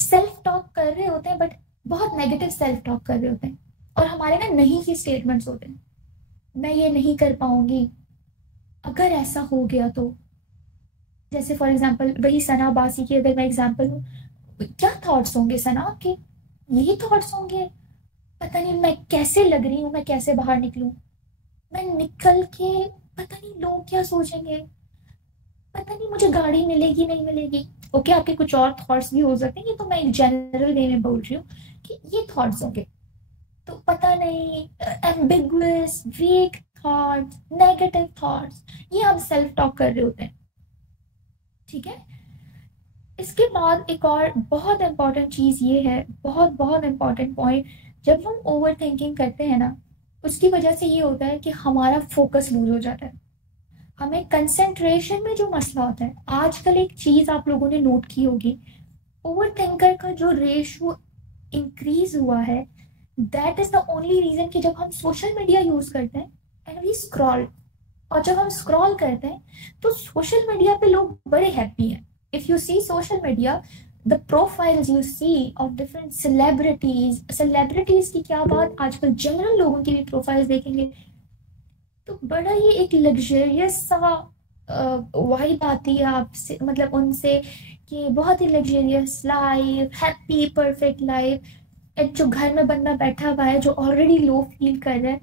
सेल्फ टॉक कर रहे होते हैं बट बहुत नेगेटिव सेल्फ टॉक कर रहे होते हैं और हमारे ना नहीं के स्टेटमेंट्स होते हैं. मैं ये नहीं कर पाऊंगी, अगर ऐसा हो गया तो. जैसे फॉर एग्जाम्पल वही सना बासी की अगर मैं एग्जाम्पल हूँ, क्या थॉट्स होंगे सना आपके? यही थॉट्स होंगे पता नहीं मैं कैसे लग रही हूँ, मैं कैसे बाहर निकलूं, मैं निकल के पता नहीं लोग क्या सोचेंगे, पता नहीं मुझे गाड़ी मिलेगी नहीं मिलेगी. ओके आपके कुछ और थॉट्स भी हो सकते हैं, ये तो मैं एक जनरल वे में बोल रही हूँ कि ये थॉट्स होंगे. तो पता नहीं ambiguous weak thoughts, negative thoughts, ये हम सेल्फ टॉक कर रहे होते हैं. ठीक है. इसके बाद एक और बहुत इम्पॉर्टेंट चीज़ ये है, बहुत बहुत इम्पॉर्टेंट पॉइंट, जब हम ओवर थिंकिंग करते हैं ना, उसकी वजह से ये होता है कि हमारा फोकस लूज हो जाता है, हमें कंसंट्रेशन में जो मसला होता है। आजकल एक चीज़ आप लोगों ने नोट की होगी, ओवर थिंकर का जो रेशो इंक्रीज हुआ है, that is the only reason कि जब हम सोशल मीडिया यूज करते हैं एंड वी स्क्रॉल, और जब हम स्क्रॉल करते हैं तो सोशल मीडिया पे लोग बड़े हैप्पी हैं। If you see social media, the profiles you see of different celebrities, celebrities की क्या बात, आजकल जनरल लोगों की भी प्रोफाइल्स देखेंगे तो बड़ा ही एक लग्जरियस सा वाइब आती है आपसे, मतलब उनसे, कि बहुत ही luxurious life, happy perfect life. एक जो घर में बंदा बैठा हुआ है जो ऑलरेडी लो फील कर रहा है,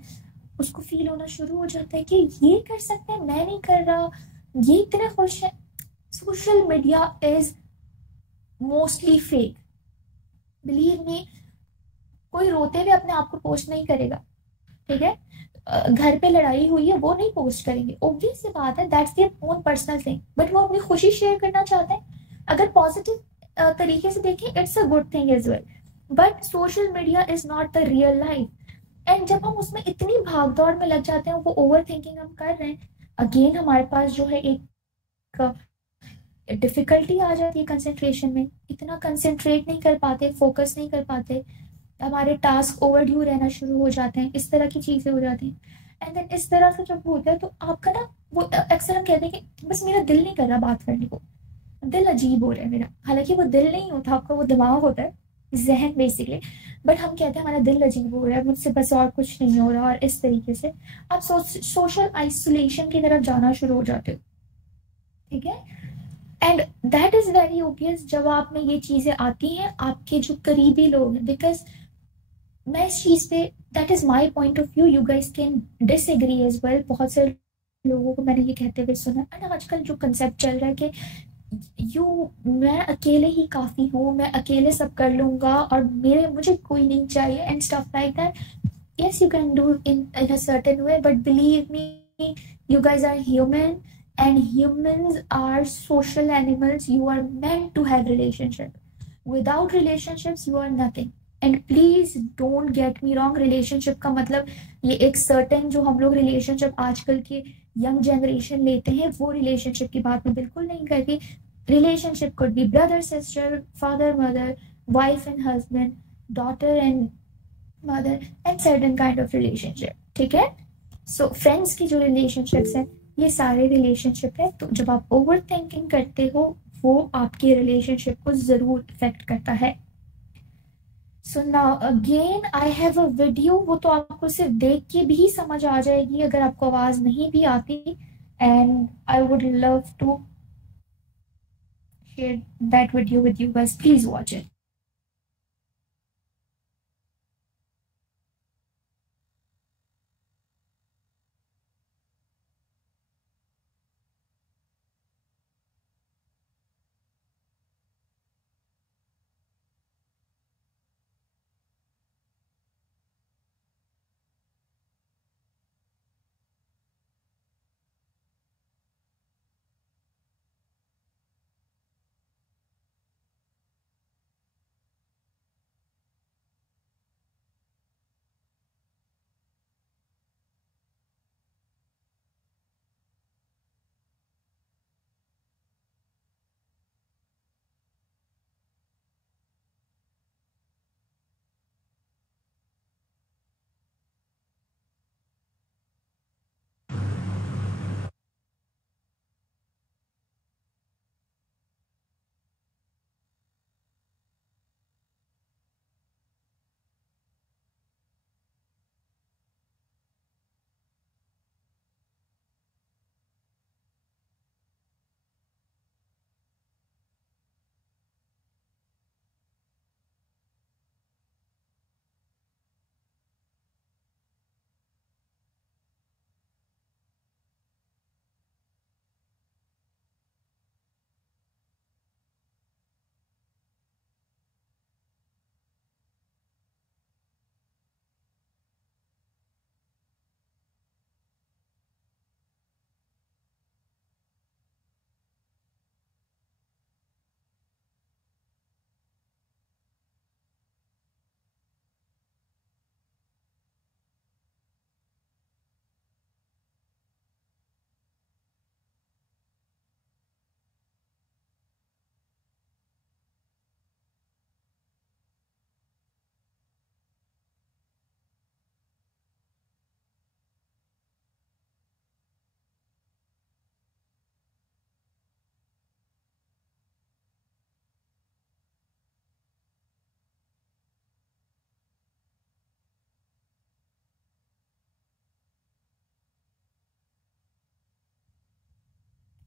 उसको फील होना शुरू हो जाता है कि ये कर सकते हैं, मैं नहीं कर रहा, ये इतने खुश है। Social media is mostly fake, believe me. कोई रोते हुए अपने आप को पोस्ट नहीं करेगा, ठीक है? घर पे लड़ाई हुई है वो नहीं पोस्ट करेंगे, ऑब्वियस सी बात है, that's their own personal thing, but वो अपनी खुशी शेयर करना चाहते हैं। अगर पॉजिटिव तरीके से देखें, it's a good thing as well, but social media is not the real life. And जब हम उसमें इतनी भाग दौड़ में लग जाते हैं, वो ओवर थिंकिंग हम कर रहे हैं, अगेन हमारे पास जो है एक डिफिकल्टी आ जाती है कंसेंट्रेशन में, इतना कंसेंट्रेट नहीं कर पाते, फोकस नहीं कर पाते, हमारे टास्क ओवर ड्यू रहना शुरू हो जाते हैं, इस तरह की चीज़ें हो जाती हैं। एंड देन इस तरह से जब होता है तो आपका ना, वो अक्सर हम कहते हैं कि बस मेरा दिल नहीं कर रहा बात करने को, दिल अजीब हो रहा है मेरा, हालांकि वो दिल नहीं होता, आपका वो दिमाग होता है, जहन बेसिकली। बट हम कहते हैं हमारा दिल अजीब हो रहा है, मुझसे बस और कुछ नहीं हो रहा, और इस तरीके से आप सोशल आइसोलेशन की तरफ जाना शुरू हो जाते हो, ठीक है? And that is very obvious जब आप में ये चीज़ें आती हैं, आपके जो करीबी लोग हैं, बिकॉज मैं इस चीज़ पे, that is my point of view, you guys can disagree as well, बहुत से लोगों को मैंने ये कहते हुए सुना। एंड आजकल जो कंसेप्ट चल रहा है कि मैं अकेले ही काफ़ी हूँ, मैं अकेले सब कर लूँगा और मुझे कोई नहीं चाहिए and stuff like that, yes you can do in a certain way, but believe me, you guys are human, and humans are social animals, you are meant to have relationship, without relationships you are nothing। and please don't get me wrong, relationship का मतलब ये एक certain जो हम लोग relationship आजकल के यंग जनरेशन लेते हैं, वो relationship की बात मैं बिल्कुल नहीं करती। relationship could be brother sister, father mother, wife and husband, daughter and mother, and certain kind of relationship, ठीक है? सो फ्रेंड्स की जो रिलेशनशिप्स हैं, ये सारे रिलेशनशिप है, तो जब आप ओवर थिंकिंग करते हो, वो आपके रिलेशनशिप को जरूर इफेक्ट करता है। So now again I have a video, वो तो आपको सिर्फ देख के भी समझ आ जाएगी अगर आपको आवाज नहीं भी आती, and I would love to share that video with you guys, please watch it.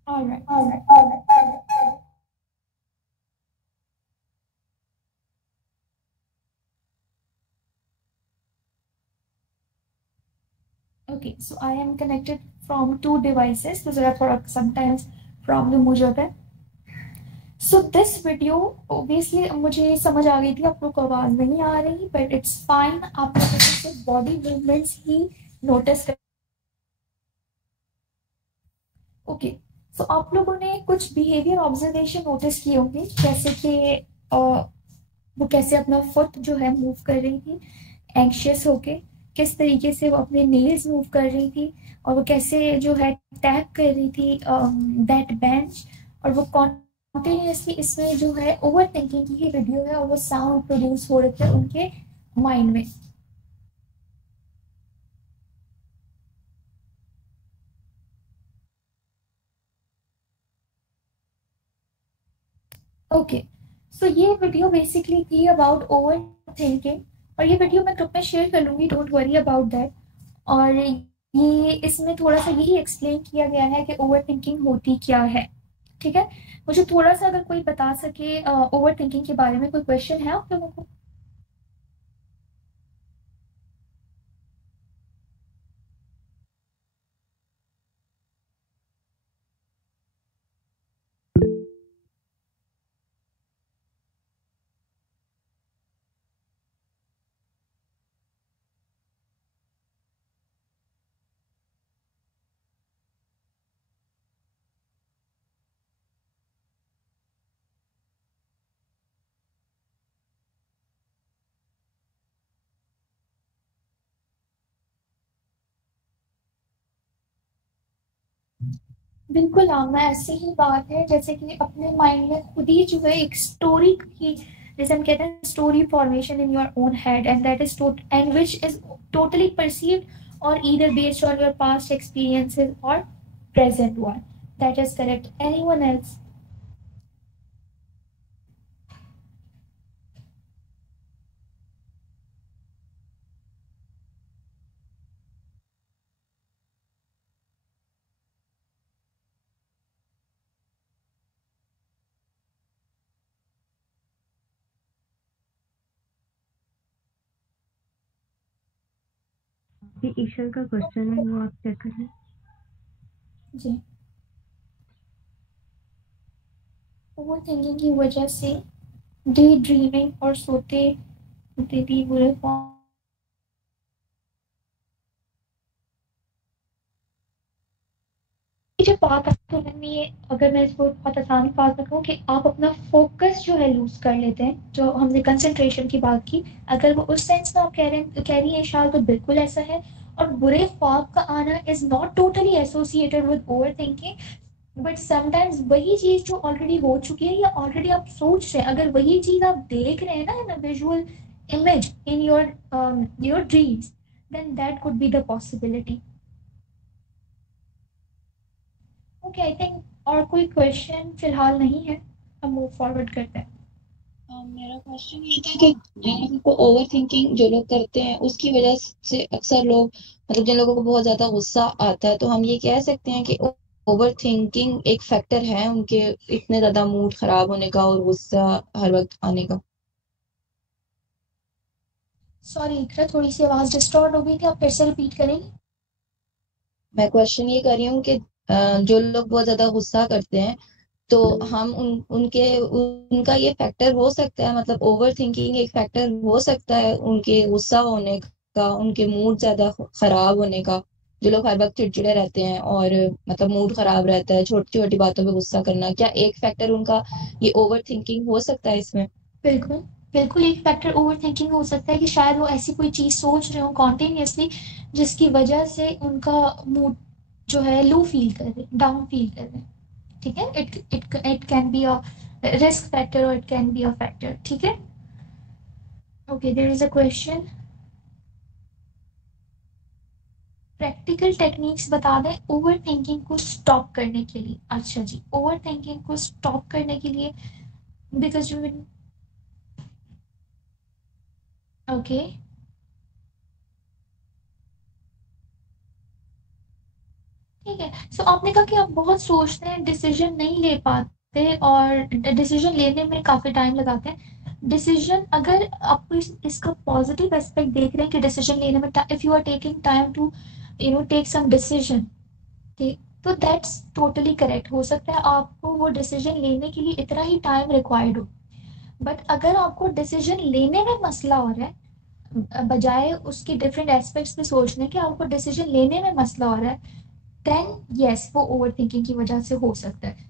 Alright. Okay, so I am connected from 2 devices, तो ज़रा थोड़ा समटाइम्स प्रॉब्लम हो जाता है। सो दिस वीडियो ऑब्वियसली मुझे समझ आ गई थी, आप लोग को आवाज़ नहीं आ रही, बट इट्स फाइन। आप लोगों को सिर्फ बॉडी मूवमेंट्स ही नोटिस कर। ओके, सो आप लोगों ने कुछ बिहेवियर ऑब्जर्वेशन नोटिस किए होंगे, जैसे कि वो कैसे अपना फुट जो है मूव कर रही थी एंग्शियस होके, किस तरीके से वो अपने नेल्स मूव कर रही थी, और वो कैसे जो है टैप कर रही थी दैट बेंच, और वो कॉन्टिन्यूसली इसमें जो है ओवर थिंकिंग की ही वीडियो है, और वो साउंड प्रोड्यूस हो रहे थे उनके माइंड में। ओके, सो ये वीडियो बेसिकली थी अबाउट ओवर थिंकिंग, और ये वीडियो मैं ग्रुप में शेयर कर लूँगी, डोंट वरी अबाउट दैट। और ये इसमें थोड़ा सा यही एक्सप्लेन किया गया है कि ओवर थिंकिंग होती क्या है। ठीक है, मुझे थोड़ा सा अगर कोई बता सके ओवर थिंकिंग के बारे में, कोई क्वेश्चन है आप लोगों को? बिल्कुल आमना, ऐसी ही बात है जैसे कि अपने माइंड में खुद ही जो है एक स्टोरी की, जैसे हम कहते हैं story formation in your own head, and that is and which is totally perceived और either based on your past experiences और present one. That is correct. Anyone else? ये ईश्वर का क्वेश्चन है, वो आप चेक कर लें। जी, ओवर थिंकिंग की वजह से डे ड्रीमिंग और सोते होते भी बुरे फॉर्म। जो बात आपको मन में ये, अगर मैं इसको बहुत आसान बात में कहूँ कि आप अपना फोकस जो है लूज कर लेते हैं, जो हमने कंसंट्रेशन की बात की, अगर वो उस सेंस में आप कह रही हैं शायद, तो बिल्कुल ऐसा है। और बुरे ख्वाब का आना is not totally associated with over thinking, but sometimes वही चीज जो ऑलरेडी हो चुकी है या ऑलरेडी आप सोच रहे हैं, अगर वही चीज आप देख रहे हैं ना in a visual image in your dreams, then that could be the possibility. Okay, I think और कोई क्वेश्चन फिलहाल नहीं है, हम मूव फॉरवर्ड करते हैं। मेरा क्वेश्चन ये था कि जिन लोगों को ओवर थिंकिंग जो लोग करते हैं उसकी वजह से अक्सर लोग, मतलब जिन लोगों को बहुत ज्यादा गुस्सा आता है, तो हम ये कह सकते हैं कि ओवर थिंकिंग एक फैक्टर है उनके इतने ज्यादा मूड खराब होने का और गुस्सा हर वक्त आने का। सॉरी इकरा, थोड़ी सी आवाज डिस्टॉर्ट हो गई थी, आप फिर से रिपीट करेंगे? मैं क्वेश्चन ये कर रही हूँ कि जो लोग बहुत ज्यादा गुस्सा करते हैं, तो हम उनका ये फैक्टर हो सकता है, मतलब ओवर थिंकिंग एक फैक्टर हो सकता है उनके गुस्सा होने का, उनके मूड ज्यादा खराब होने का। जो लोग हर वक्त चिड़चिड़े रहते हैं और मतलब मूड खराब रहता है, छोटी छोटी बातों पे गुस्सा करना, क्या एक फैक्टर उनका ये ओवर थिंकिंग हो सकता है इसमें? बिल्कुल, बिल्कुल एक फैक्टर ओवर थिंकिंग हो सकता है कि शायद वो ऐसी कोई चीज़ सोच रहे हो कॉन्टिन्यूसली, जिसकी वजह से उनका मूड जो है लो फील कर रहे, डाउन फील कर रहे हैं। ठीक है, it can be a risk factor और it can be a factor. ठीक है, okay, there is a question. Practical techniques बता दें ओवर थिंकिंग को स्टॉप करने के लिए। अच्छा जी, ओवर थिंकिंग को स्टॉप करने के लिए, बिकॉज यू, ओके, ठीक है। सो आपने कहा कि आप बहुत सोचते हैं, डिसीजन नहीं ले पाते और डिसीजन लेने में काफ़ी टाइम लगाते हैं। डिसीजन अगर आप इसका पॉजिटिव एस्पेक्ट देख रहे हैं कि डिसीजन लेने में if you are taking time to take some decision, ठीक, तो दैट्स टोटली करेक्ट। हो सकता है आपको वो डिसीजन लेने के लिए इतना ही टाइम रिक्वायर्ड हो, बट अगर आपको डिसीजन लेने में मसला हो रहा है बजाय उसके डिफरेंट एस्पेक्ट्स में सोचने के, आपको डिसीजन लेने में मसला हो रहा है, देन यस वो ओवर थिंकिंग की वजह से हो सकता है।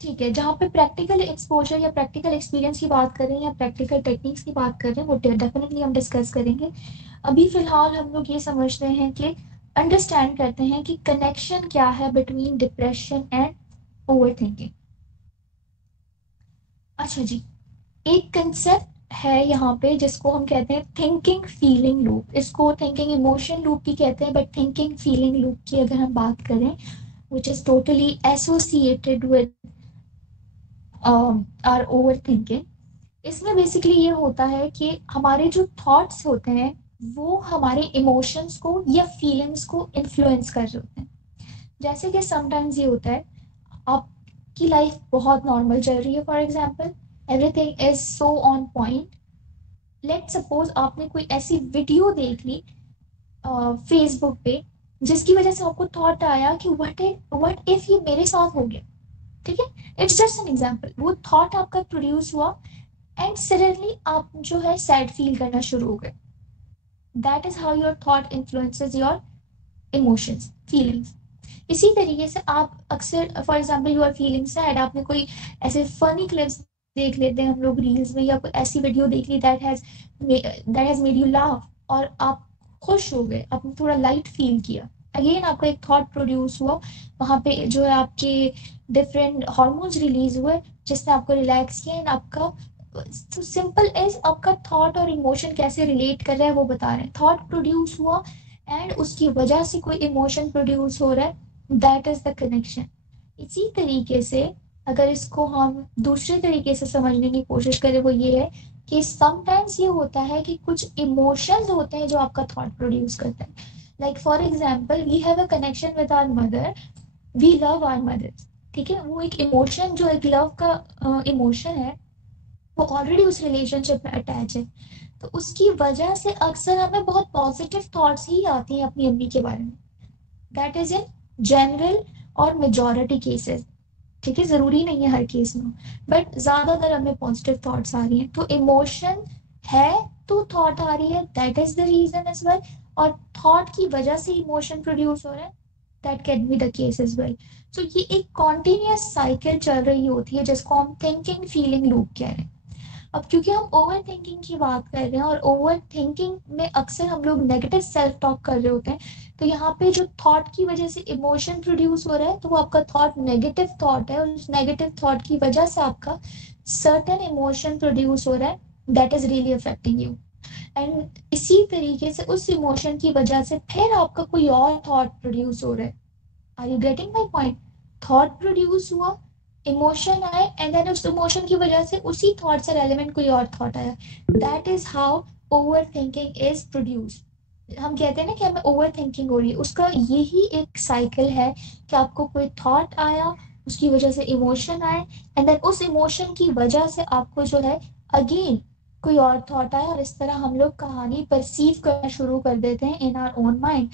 ठीक है, जहाँ पे प्रैक्टिकल एक्सपोजर या प्रैक्टिकल एक्सपीरियंस की बात करें या प्रैक्टिकल टेक्निक्स की बात करें, वो डेफिनेटली हम डिस्कस करेंगे। अभी फिलहाल हम लोग ये समझ रहे हैं कि अंडरस्टैंड करते हैं कि कनेक्शन क्या है between depression and over thinking. अच्छा जी, एक कंसेप्ट है यहाँ पे जिसको हम कहते हैं थिंकिंग फीलिंग लूप। इसको थिंकिंग इमोशन लूप भी कहते हैं, बट थिंकिंग फीलिंग लूप की अगर हम बात करें, which is totally associated with our overthinking. इसमें बेसिकली ये होता है कि हमारे जो थॉट्स होते हैं वो हमारे इमोशंस को या फीलिंग्स को इन्फ्लुएंस कर रहे होते हैं। जैसे कि समटाइम्स ये होता है, आपकी लाइफ बहुत नॉर्मल चल रही है, for example everything is so on point. Let suppose आपने कोई ऐसी वीडियो देख ली फेसबुक पे जिसकी वजह से आपको थॉट आया कि व्हाट इफ ये मेरे साथ हो गया। ठीक है, इट्स जस्ट एन एग्जाम्पल। वो थॉट आपका प्रोड्यूस हुआ एंड सडनली आप जो है सैड फील करना शुरू हो गए। That is how your thought influences your emotions, feelings. इसी तरीके से आप अक्सर, for example you are feeling sad, आपने कोई ऐसे फनी क्लिप्स देख लेते हैं हम लोग रील्स में, या कोई ऐसी वीडियो देख ली that has made you laugh और आप खुश हो गए, आपने थोड़ा लाइट फील किया। अगेन आपका एक थॉट प्रोड्यूस हुआ, वहाँ पे जो है आपके डिफरेंट हार्मोन्स रिलीज हुए जिसने आपको रिलैक्स किया एंड आपका, तो सिंपल एज आपका थॉट और इमोशन कैसे रिलेट कर रहा है वो बता रहे हैं। थॉट प्रोड्यूस हुआ एंड उसकी वजह से कोई इमोशन प्रोड्यूस हो रहा है, दैट इज द कनेक्शन। इसी तरीके से अगर इसको हम दूसरे तरीके से समझने की कोशिश करें, वो ये है कि समटाइम्स ये होता है कि कुछ इमोशंस होते हैं जो आपका थॉट प्रोड्यूस करता है। Like for example we have a connection with our mother, we love our mother. ठीक है, वो एक इमोशन जो एक लव का इमोशन है, वो ऑलरेडी उस रिलेशनशिप में अटैच है, तो उसकी वजह से अक्सर हमें बहुत पॉजिटिव थॉट्स ही आती हैं अपनी अम्मी के बारे में। दैट इज इन जनरल और मेजॉरिटी केसेस। ठीक है, जरूरी नहीं है हर केस में, बट ज्यादातर हमें पॉजिटिव थॉट्स आ रही हैं, तो इमोशन है तो थॉट आ रही है, that is the reason as well. और थॉट की वजह से इमोशन प्रोड्यूस हो रहा है, that can be the case as well. So ये एक कॉन्टिन्यूस साइकिल चल रही होती है जिसको हम थिंकिंग फीलिंग लूप कह रहे हैं। अब क्योंकि हम ओवर थिंकिंग की बात कर रहे हैं और ओवर थिंकिंग में अक्सर हम लोग नेगेटिव सेल्फ टॉक कर रहे होते हैं, तो यहाँ पे जो थॉट की वजह से इमोशन प्रोड्यूस हो रहा है, तो वो आपका थॉट नेगेटिव थॉट है और उस नेगेटिव थॉट की वजह से आपका सर्टेन इमोशन प्रोड्यूस हो रहा है, that is really affecting you. And इसी तरीके से उस इमोशन की वजह से फिर आपका कोई और थॉट प्रोड्यूस हो रहा है। Are you getting my point? Thought produce हुआ, इमोशन आए एंड देन उस इमोशन की वजह से उसी थॉट से रेलेवेंट कोई और थॉट आया, that is how over thinking is produce. हम कहते हैं ना कि हमें ओवर थिंकिंग हो रही है, उसका यही एक साइकिल है कि आपको कोई थॉट आया, उसकी वजह से इमोशन आए एंड देन उस इमोशन की वजह से आपको जो है अगेन कोई और थॉट आया, और इस तरह हम लोग कहानी परसीव करना शुरू कर देते हैं इन आवर ओन माइंड,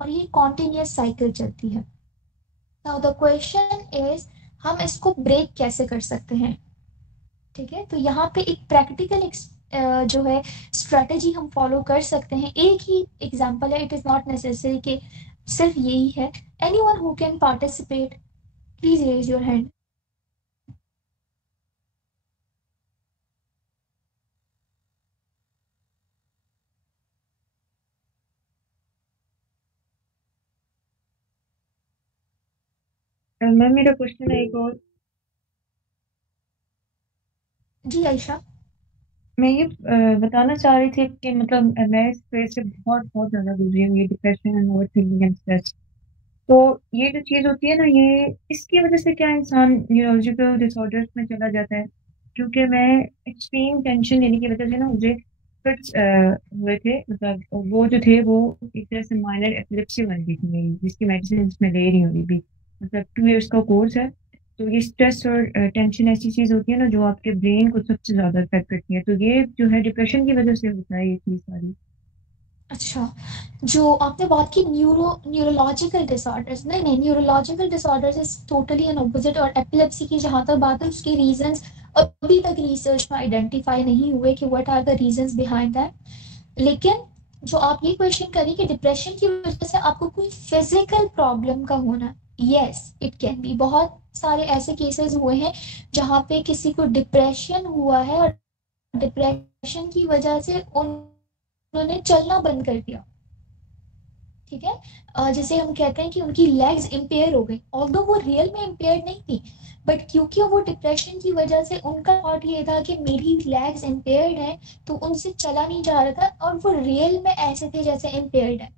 और ये कॉन्टिन्यूस साइकिल चलती है। नाउ द क्वेश्चन इज, हम इसको ब्रेक कैसे कर सकते हैं? ठीक है, तो यहाँ पे एक प्रैक्टिकल जो है स्ट्रेटेजी हम फॉलो कर सकते हैं। एक ही एग्जांपल है, इट इज नॉट नेसेसरी कि सिर्फ यही है। Anyone who can participate, please raise your hand. Ma'am मेरा क्वेश्चन है एक और। जी आयशा। मैं ये बताना चाह रही थी कि मतलब मैं इस फेज से बहुत बहुत ज्यादा गुजरी हूँ, ये depression and over thinking and stress. तो ये जो चीज होती है ना, ये इसकी वजह से क्या इंसान न्यूरोलॉजिकल डिसऑर्डर्स में चला जाता है, क्योंकि मैं एक्सट्रीम टेंशन लेने की वजह से ना मुझे फिट्स हुए थे, मतलब वो जो थे वो एक तरह से माइनर एपिलेप्सी बन गई थी मेरी, जिसकी मेडिसिन मैं ले रही हूँ अभी भी। मतलब 2 इयर्स का कोर्स है। तो ये स्ट्रेस और टेंशन ऐसी चीज होती है ना जो आपके ब्रेन को सबसे ज्यादा अफेक्ट करती है, तो ये जो है डिप्रेशन की वजह से होता है ये चीज सारी। अच्छा, जो आपने बात की न्यूरोलॉजिकल डिसऑर्डर्स, नहीं नहीं, neurological disorders is totally an opposite. और एपिलेप्सी की जहाँ तक बात है, उसके रीजंस अभी तक रिसर्च में आइडेंटिफाई नहीं हुए कि what are the reasons behind that. लेकिन जो आप ये क्वेश्चन करें कि डिप्रेशन की वजह से आपको कोई फिजिकल प्रॉब्लम का होना, यस इट कैन बी। बहुत सारे ऐसे केसेस हुए हैं जहाँ पे किसी को डिप्रेशन हुआ है और डिप्रेशन की वजह से उन्होंने चलना बंद कर दिया। ठीक है, जैसे हम कहते हैं कि उनकी लेग्स इम्पेयर हो गई, ऑल्दो वो रियल में इम्पेयर नहीं थी, बट क्योंकि वो डिप्रेशन की वजह से उनका थॉट ये था कि मेरी लेग्स इम्पेयर्ड है, तो उनसे चला नहीं जा रहा था और वो रियल में ऐसे थे जैसे इम्पेयर्ड है।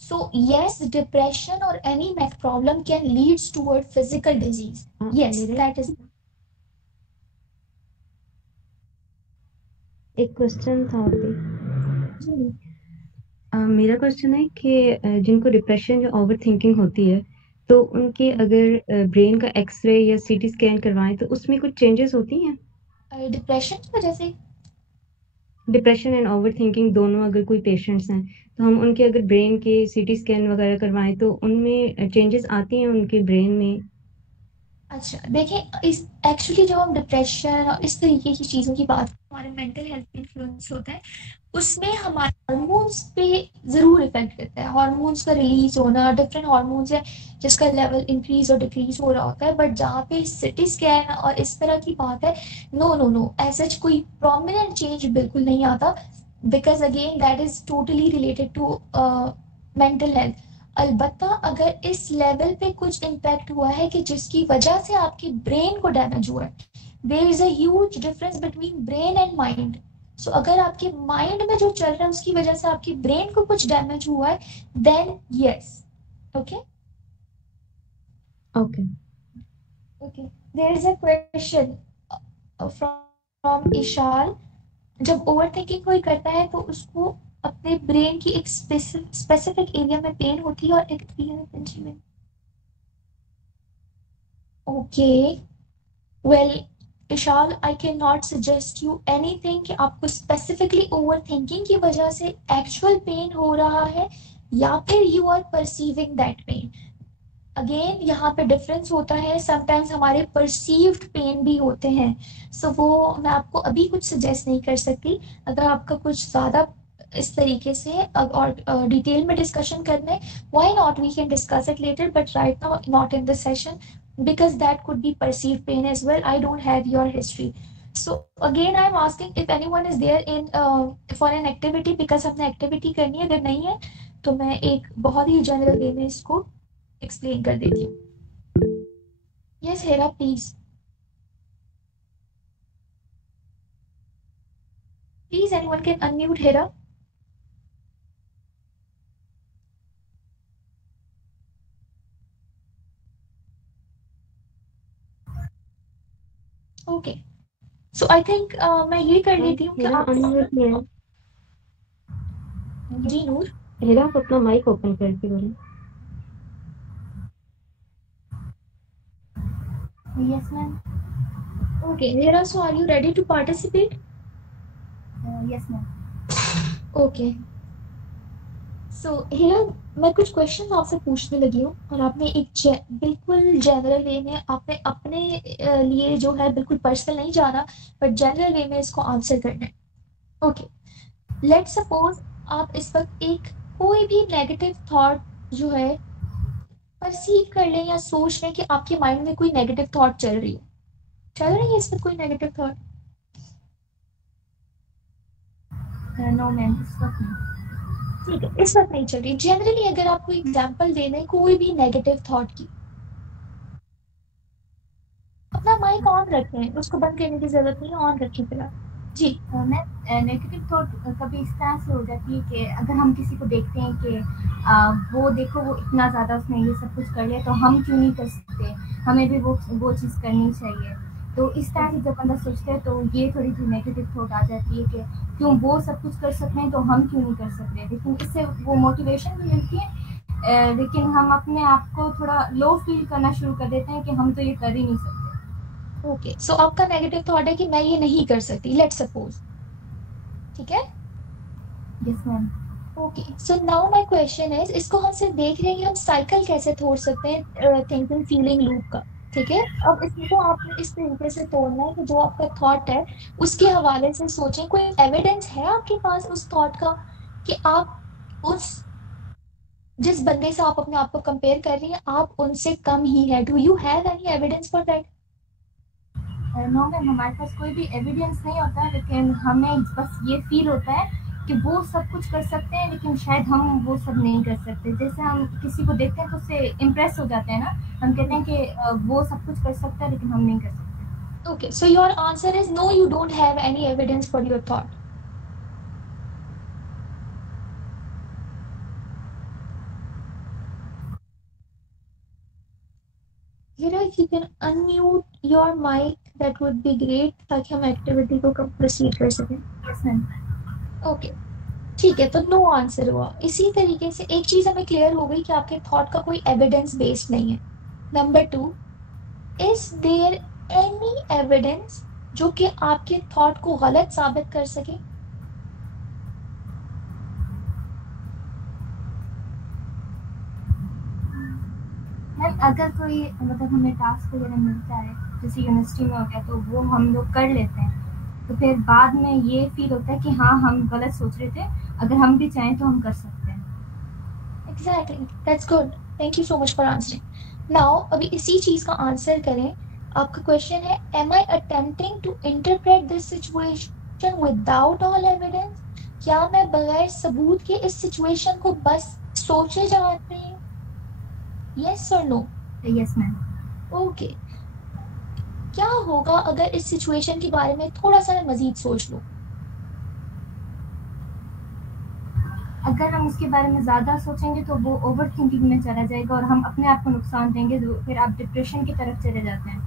So yes, depression or any neck problem can leads toward physical disease. Yes, मेरे that is. एक क्वेश्चन था अभी। जी। मेरा क्वेश्चन है कि जिनको डिप्रेशन या ओवर थिंकिंग होती है, तो उनके अगर ब्रेन का एक्सरे या सीटी स्कैन करवाएं तो उसमें कुछ चेंजेस होती हैं? डिप्रेशन की वजह से डिप्रेशन एंड ओवर थिंकिंग दोनों अगर कोई पेशेंट्स हैं, तो हम उनके अगर ब्रेन के सीटी स्कैन वगैरह करवाएं तो उनमें चेंजेस आती हैं उनके ब्रेन में? अच्छा देखिए, इस एक्चुअली जब हम डिप्रेशन और इस तरीके की चीज़ों की बात, हमारे मेंटल हेल्थ पे इन्फ्लुएंस होता है, उसमें हमारे हार्मोन्स पे ज़रूर इफेक्ट करता है। हार्मोन्स का रिलीज होना, डिफरेंट हार्मोन्स है जिसका लेवल इंक्रीज और डिक्रीज हो रहा होता है। बट जहाँ पे सिटी स्कैन और इस तरह की बात है, नो नो नो, ऐसा कोई प्रोमिनेंट चेंज बिल्कुल नहीं आता, because again that is totally related to mental health. अलबत्ता अगर इस लेवल पे कुछ इम्पैक्ट हुआ है कि जिसकी वजह से आपकी ब्रेन को डैमेज हुआ है, there is a huge difference between brain and mind. So अगर आपके माइंड में जो चल रहा है उसकी वजह से आपकी ब्रेन को कुछ डैमेज हुआ है, then yes. Okay okay. Okay, there is a question from Ishal. जब ओवर थिंकिंग कोई करता है तो उसको अपने ब्रेन की एक स्पेसिफिक एरिया में पेन होती है और एक okay well Vishal, I can not suggest you anything कि आपको स्पेसिफिकली ओवर थिंकिंग की वजह से एक्चुअल पेन हो रहा है या फिर you are perceiving that pain. Again यहाँ पे डिफरेंस होता है, समटाइम्स हमारे परसीव्ड पेन भी होते हैं। सो वो मैं आपको अभी कुछ सजेस्ट नहीं कर सकती। अगर आपका कुछ ज़्यादा इस तरीके से और डिटेल में डिस्कशन करना है, why not, we can discuss it later, but right now not in this session, because that could be perceived pain as well. I don't have your history. So again I'm asking if anyone is there in for an activity, because हमने activity करनी है। अगर नहीं है तो मैं एक बहुत ही जनरल वे में इसको एक्सप्लेन कर देती हूँ। Yes Hera please, please anyone can unmute Hera. Okay, so I think मैं ये कर लेती हूँ कि हेरा आप अनम्यूट नहीं है। जी नूर। हेरा आप अपना माइक ओपन करके बोलें। Yes, ma'am. Okay, Hera, so are you ready to participate? Yes, ma'am. Okay. So Hera, मैं कुछ क्वेश्चन आपसे पूछने लगी हूँ और आपने एक बिल्कुल जनरल वे में आपने अपने लिए जो है बिल्कुल पर्सनल नहीं जाना, बट जनरल वे में इसको आंसर करना है। ओके, लेट्स सपोज आप इस वक्त एक कोई भी नेगेटिव थॉट जो है परसीव कर लें या सोच लें कि आपके माइंड में कोई नेगेटिव थॉट चल रही है इस वक्त कोई नेगेटिव थॉट? No, ma'am. इस वक्त नहीं। ठीक है, इस वक्त नहीं चल रही। जनरली अगर आपको एग्जांपल दे दें कोई भी नेगेटिव थॉट की, अपना माइक ऑन रखें, उसको बंद करने की जरूरत नहीं है, ऑन रखें फिलहाल। जी मैम, नेगेटिव थॉट कभी इस तरह से हो जाती है कि अगर हम किसी को देखते हैं कि वो देखो वो इतना ज़्यादा उसने ये सब कुछ कर लिया, तो हम क्यों नहीं कर सकते, हमें भी वो चीज़ करनी चाहिए। तो इस तरह से जब बंदा सोचता है तो ये थोड़ी सी नेगेटिव थॉट आ जाती है कि क्यों वो सब कुछ कर सकते हैं तो हम क्यों नहीं कर सकते। लेकिन इससे वो मोटिवेशन भी मिलती है, लेकिन हम अपने आप को थोड़ा लो फील करना शुरू कर देते हैं कि हम तो ये कर ही नहीं सकते। ओके, सो आपका नेगेटिव थॉट है कि मैं ये नहीं कर सकती, लेट्स सपोज, ठीक है। Yes ma'am. Okay, so now my question is, इसको हम सिर्फ देख रहे हैं कि हम साइकिल कैसे तोड़ सकते हैं थिंकिंग फीलिंग लूप का, ठीक है। अब इसको आपने इस तरीके से तोड़ना है कि जो आपका थॉट है उसके हवाले से सोचें, कोई एविडेंस है आपके पास उस थॉट का कि आप उस जिस बंदे से आप अपने आप को कंपेयर कर रही हैं आप उनसे कम ही है। Do you have any evidence for that? No ma'am, हमारे पास कोई भी एविडेंस नहीं होता है, लेकिन हमें बस ये फील होता है कि वो सब कुछ कर सकते हैं लेकिन शायद हम वो सब नहीं कर सकते। जैसे हम किसी को देखते हैं तो उससे इम्प्रेस हो जाते हैं ना, हम कहते हैं कि वो सब कुछ कर सकता है लेकिन हम नहीं कर सकते। Okay, so your answer is no, you don't have any evidence for your thought. Hira, if you can unmute your mic, that would be great, ताकि हम एक्टिविटी को प्रोसीड कर सकें। Yes ma'am. ओके, ठीक है, तो नो आंसर हुआ। इसी तरीके से एक चीज हमें क्लियर हो गई कि आपके थॉट का कोई एविडेंस बेस्ड नहीं है। Number 2, is there any evidence जो कि आपके थॉट को गलत साबित कर सके? मैम अगर कोई मतलब हमें टास्क वगैरह मिलता है जैसे यूनिवर्सिटी में हो गया तो वो हम लोग कर लेते हैं, तो फिर बाद में ये फील होता है कि हाँ हम गलत सोच रहे थे, अगर हम भी चाहें तो हम कर सकते हैं। Exactly, that's good, thank you so much for answering. Now अभी इसी चीज का आंसर करें। आपका क्वेश्चन है, am I attempting to interpret this situation without all evidence? क्या मैं बगैर सबूत के इस सिचुएशन को बस सोचे जा रही हूँ? यस और नो? Yes ma'am. ओके, क्या होगा अगर इस सिचुएशन के बारे में थोड़ा सा मैं मजीद सोच लूं? अगर हम उसके बारे में ज़्यादा सोचेंगे तो वो ओवर थिंकिंग में चला जाएगा और हम अपने आप को नुकसान देंगे, तो फिर आप डिप्रेशन की तरफ चले जाते हैं।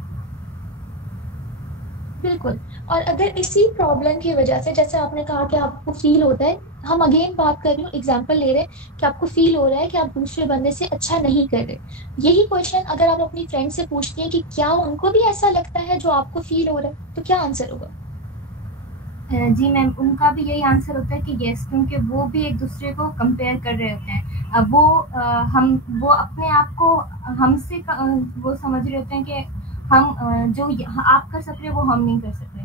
बिल्कुल। और अगर इसी प्रॉब्लम की वजह से, जैसे आपने कहा कि आपको फील होता है, हम अगेन बात कर रही हूँ, एग्जांपल ले रहे हैं कि आपको फील हो रहा है कि आप दूसरे बंदे से अच्छा नहीं कर रहे, यही क्वेश्चन अगर आप अपनी फ्रेंड से पूछती हैं कि क्या उनको भी ऐसा लगता है जो आपको फील हो रहा है, तो क्या आंसर होगा? जी मैम, उनका भी यही आंसर होता है कि यस, क्योंकि वो भी एक दूसरे को कंपेयर कर रहे होते हैं। अब वो अपने आप को हमसे वो समझ रहे होते हैं कि हम जो आप कर सक रहे हो वो हम नहीं कर सकते,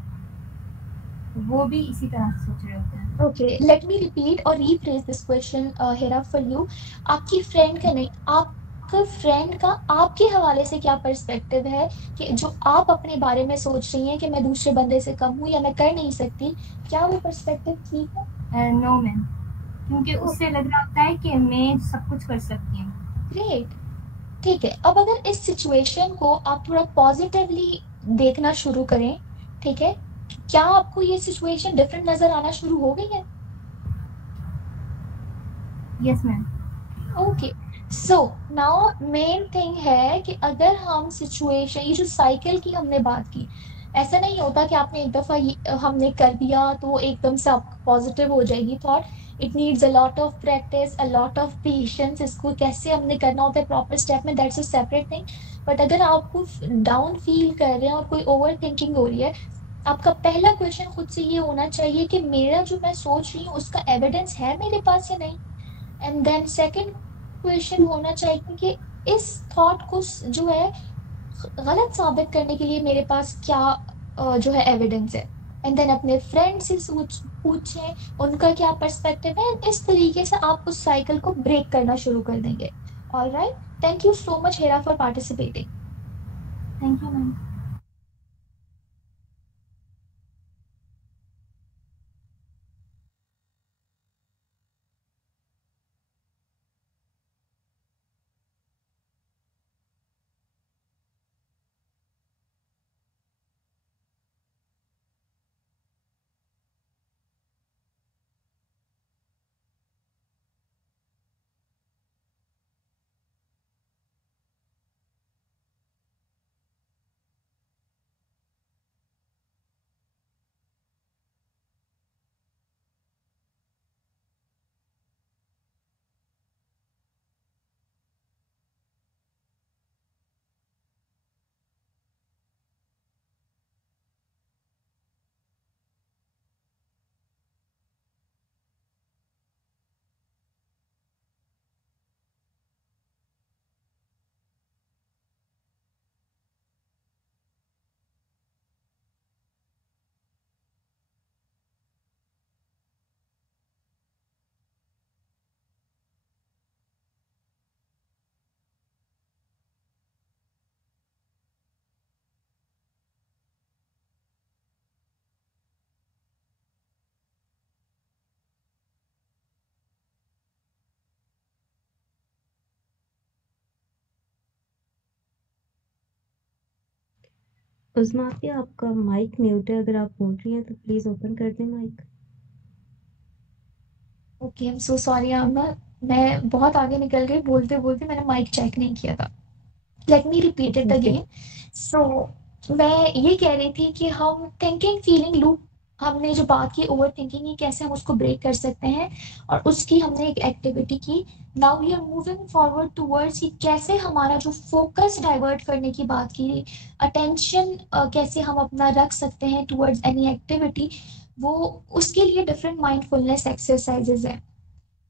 वो भी इसी तरह से सोच रहे होते हैं। ओके, लेट मी रिपीट और rephrase this question Hera for you. आपकी फ्रेंड का नहीं, आपका फ्रेंड का आपके हवाले से क्या पर्सपेक्टिव है कि जो आप अपने बारे में सोच रही हैं कि मैं दूसरे बंदे से कम हूँ या मैं कर नहीं सकती, क्या वो पर्सपेक्टिव ठीक है? नो मैम, क्योंकि उससे लग रहा होता है कि मैं सब कुछ कर सकती हूँ। ग्रेट, ठीक है। अब अगर इस सिचुएशन को आप थोड़ा पॉजिटिवली देखना शुरू करें, ठीक है, क्या आपको ये सिचुएशन डिफरेंट नजर आना शुरू हो गई है? Yes ma'am. Okay, so now main thing है कि अगर हम सिचुएशन, ये जो साइकिल की हमने बात की, ऐसा नहीं होता कि आपने एक दफा हमने कर दिया तो एकदम से आपको पॉजिटिव हो जाएगी thought. It needs a lot of practice, a lot of patience. इसको कैसे हमने करना होता है प्रॉपर स्टेप में, that's a separate thing. But अगर आपको डाउन फील कर रहे हैं और कोई ओवर थिंकिंग हो रही है, आपका पहला क्वेश्चन खुद से ये होना चाहिए कि मेरा जो मैं सोच रही हूँ उसका एविडेंस है मेरे पास या नहीं। एंड देन सेकंड क्वेश्चन होना चाहिए कि इस थॉट को जो है गलत साबित करने के लिए मेरे पास क्या जो है एविडेंस है। एंड देन अपने फ्रेंड से पूछें उनका क्या पर्सपेक्टिव है। इस तरीके से आप उस साइकिल को ब्रेक करना शुरू कर देंगे। Alright, thank you so much Hira for participating. Thank you ma'am. Usma आपी, आपका माइक म्यूट है, अगर आप बोल रही हैं तो प्लीज ओपन कर दें mic. Okay, I am so sorry Aamna, मैं बहुत आगे निकल गई बोलते बोलते, मैंने माइक चेक नहीं किया था। Let me repeat it okay. Again. So मैं ये कह रही थी कि हम थिंकिंग फीलिंग लूप, हमने जो बात की ओवर थिंकिंग, ये कैसे हम उसको ब्रेक कर सकते हैं, और उसकी हमने एक एक्टिविटी की। Now we are moving forward towards कि कैसे हमारा जो फोकस डाइवर्ट करने की बात की, अटेंशन कैसे हम अपना रख सकते हैं टूवर्ड्स एनी एक्टिविटी, वो उसके लिए डिफरेंट माइंडफुलनेस एक्सरसाइजेज है।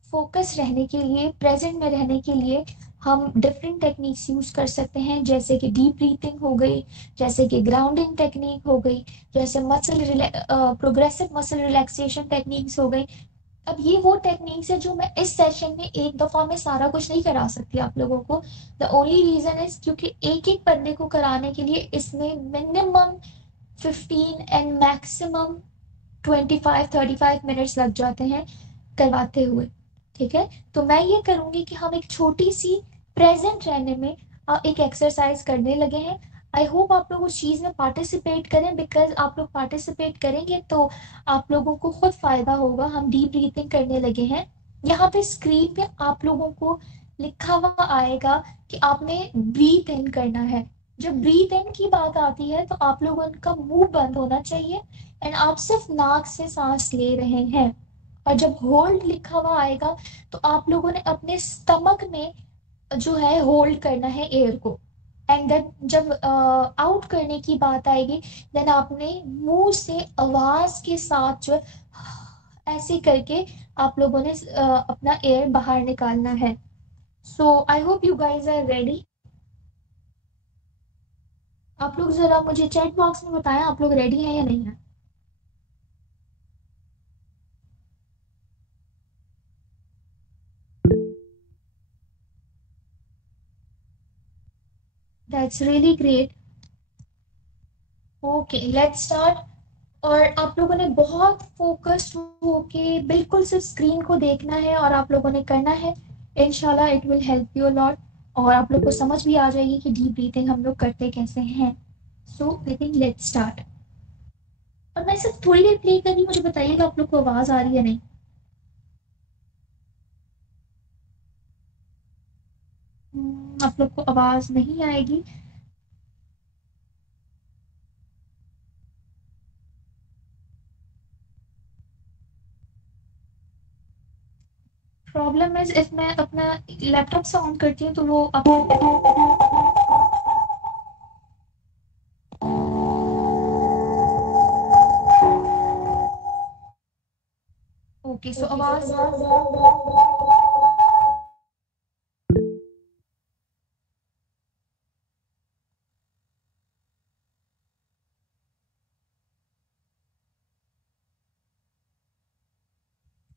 फोकस रहने के लिए, प्रेजेंट में रहने के लिए हम डिफरेंट टेक्निक्स यूज कर सकते हैं, जैसे कि डीप ब्रीथिंग हो गई, जैसे कि ग्राउंडिंग टेक्निक हो गई, जैसे प्रोग्रेसिव मसल रिलैक्सेशन टेक्निक्स हो गई। अब ये वो टेक्निक्स है जो मैं इस सेशन में एक दफा में सारा कुछ नहीं करा सकती आप लोगों को। द ओनली रीजन इज क्योंकि एक एक बंदे को कराने के लिए इसमें मिनिमम 15 एंड मैक्सिमम 25-35 मिनट्स लग जाते हैं करवाते हुए। ठीक है, तो मैं ये करूंगी कि हम एक छोटी सी प्रेजेंट रहने में एक एक्सरसाइज करने लगे हैं। आई होप आप लोग उस चीज में पार्टिसिपेट करें, बिकॉज आप लोग पार्टिसिपेट करेंगे तो आप लोगों को खुद फायदा होगा। हम डीप ब्रीथिंग करने लगे हैं। यहाँ पे स्क्रीन पे आप लोगों को लिखा हुआ आएगा कि आपने ब्रीथ इन करना है। जब ब्रीथ इन की बात आती है तो आप लोगों का मुंह बंद होना चाहिए एंड आप सिर्फ नाक से सांस ले रहे हैं। और जब होल्ड लिखा हुआ आएगा तो आप लोगों ने अपने स्टमक में जो है होल्ड करना है एयर को। एंड देन जब आउट करने की बात आएगी, देन आपने मुंह से आवाज के साथ जो ऐसे करके आप लोगों ने अपना एयर बाहर निकालना है। So I hope you guys are ready. आप लोग जरा मुझे चैट बॉक्स में बताएं आप लोग रेडी हैं या नहीं है। That's really great. Okay, let's start. और आप लोगों ने बहुत फोकस्ड होके बिल्कुल सिर्फ स्क्रीन को देखना है और आप लोगों ने करना है। इंशाल्लाह it will help you lot, और आप लोग को समझ भी आ जाएगी कि डीप ब्रीथिंग हम लोग करते कैसे हैं। सो आई थिंक लेट्स स्टार्ट। और मैं सिर्फ थोड़ी देर प्ले कर रही हूँ, मुझे बताइएगा आप लोग को आवाज आ रही है या नहीं। आप लोग को आवाज नहीं आएगी। प्रॉब्लम इज इफ मैं अपना लैपटॉप से ऑन करती हूँ तो वो ओके, सो आवाज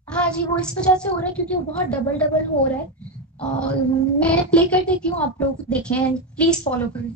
हाँ जी, वो इस वजह से हो रहा है क्योंकि वो बहुत डबल डबल हो रहा है। मैं प्ले कर देती हूँ, आप लोग देखें, प्लीज फॉलो करें।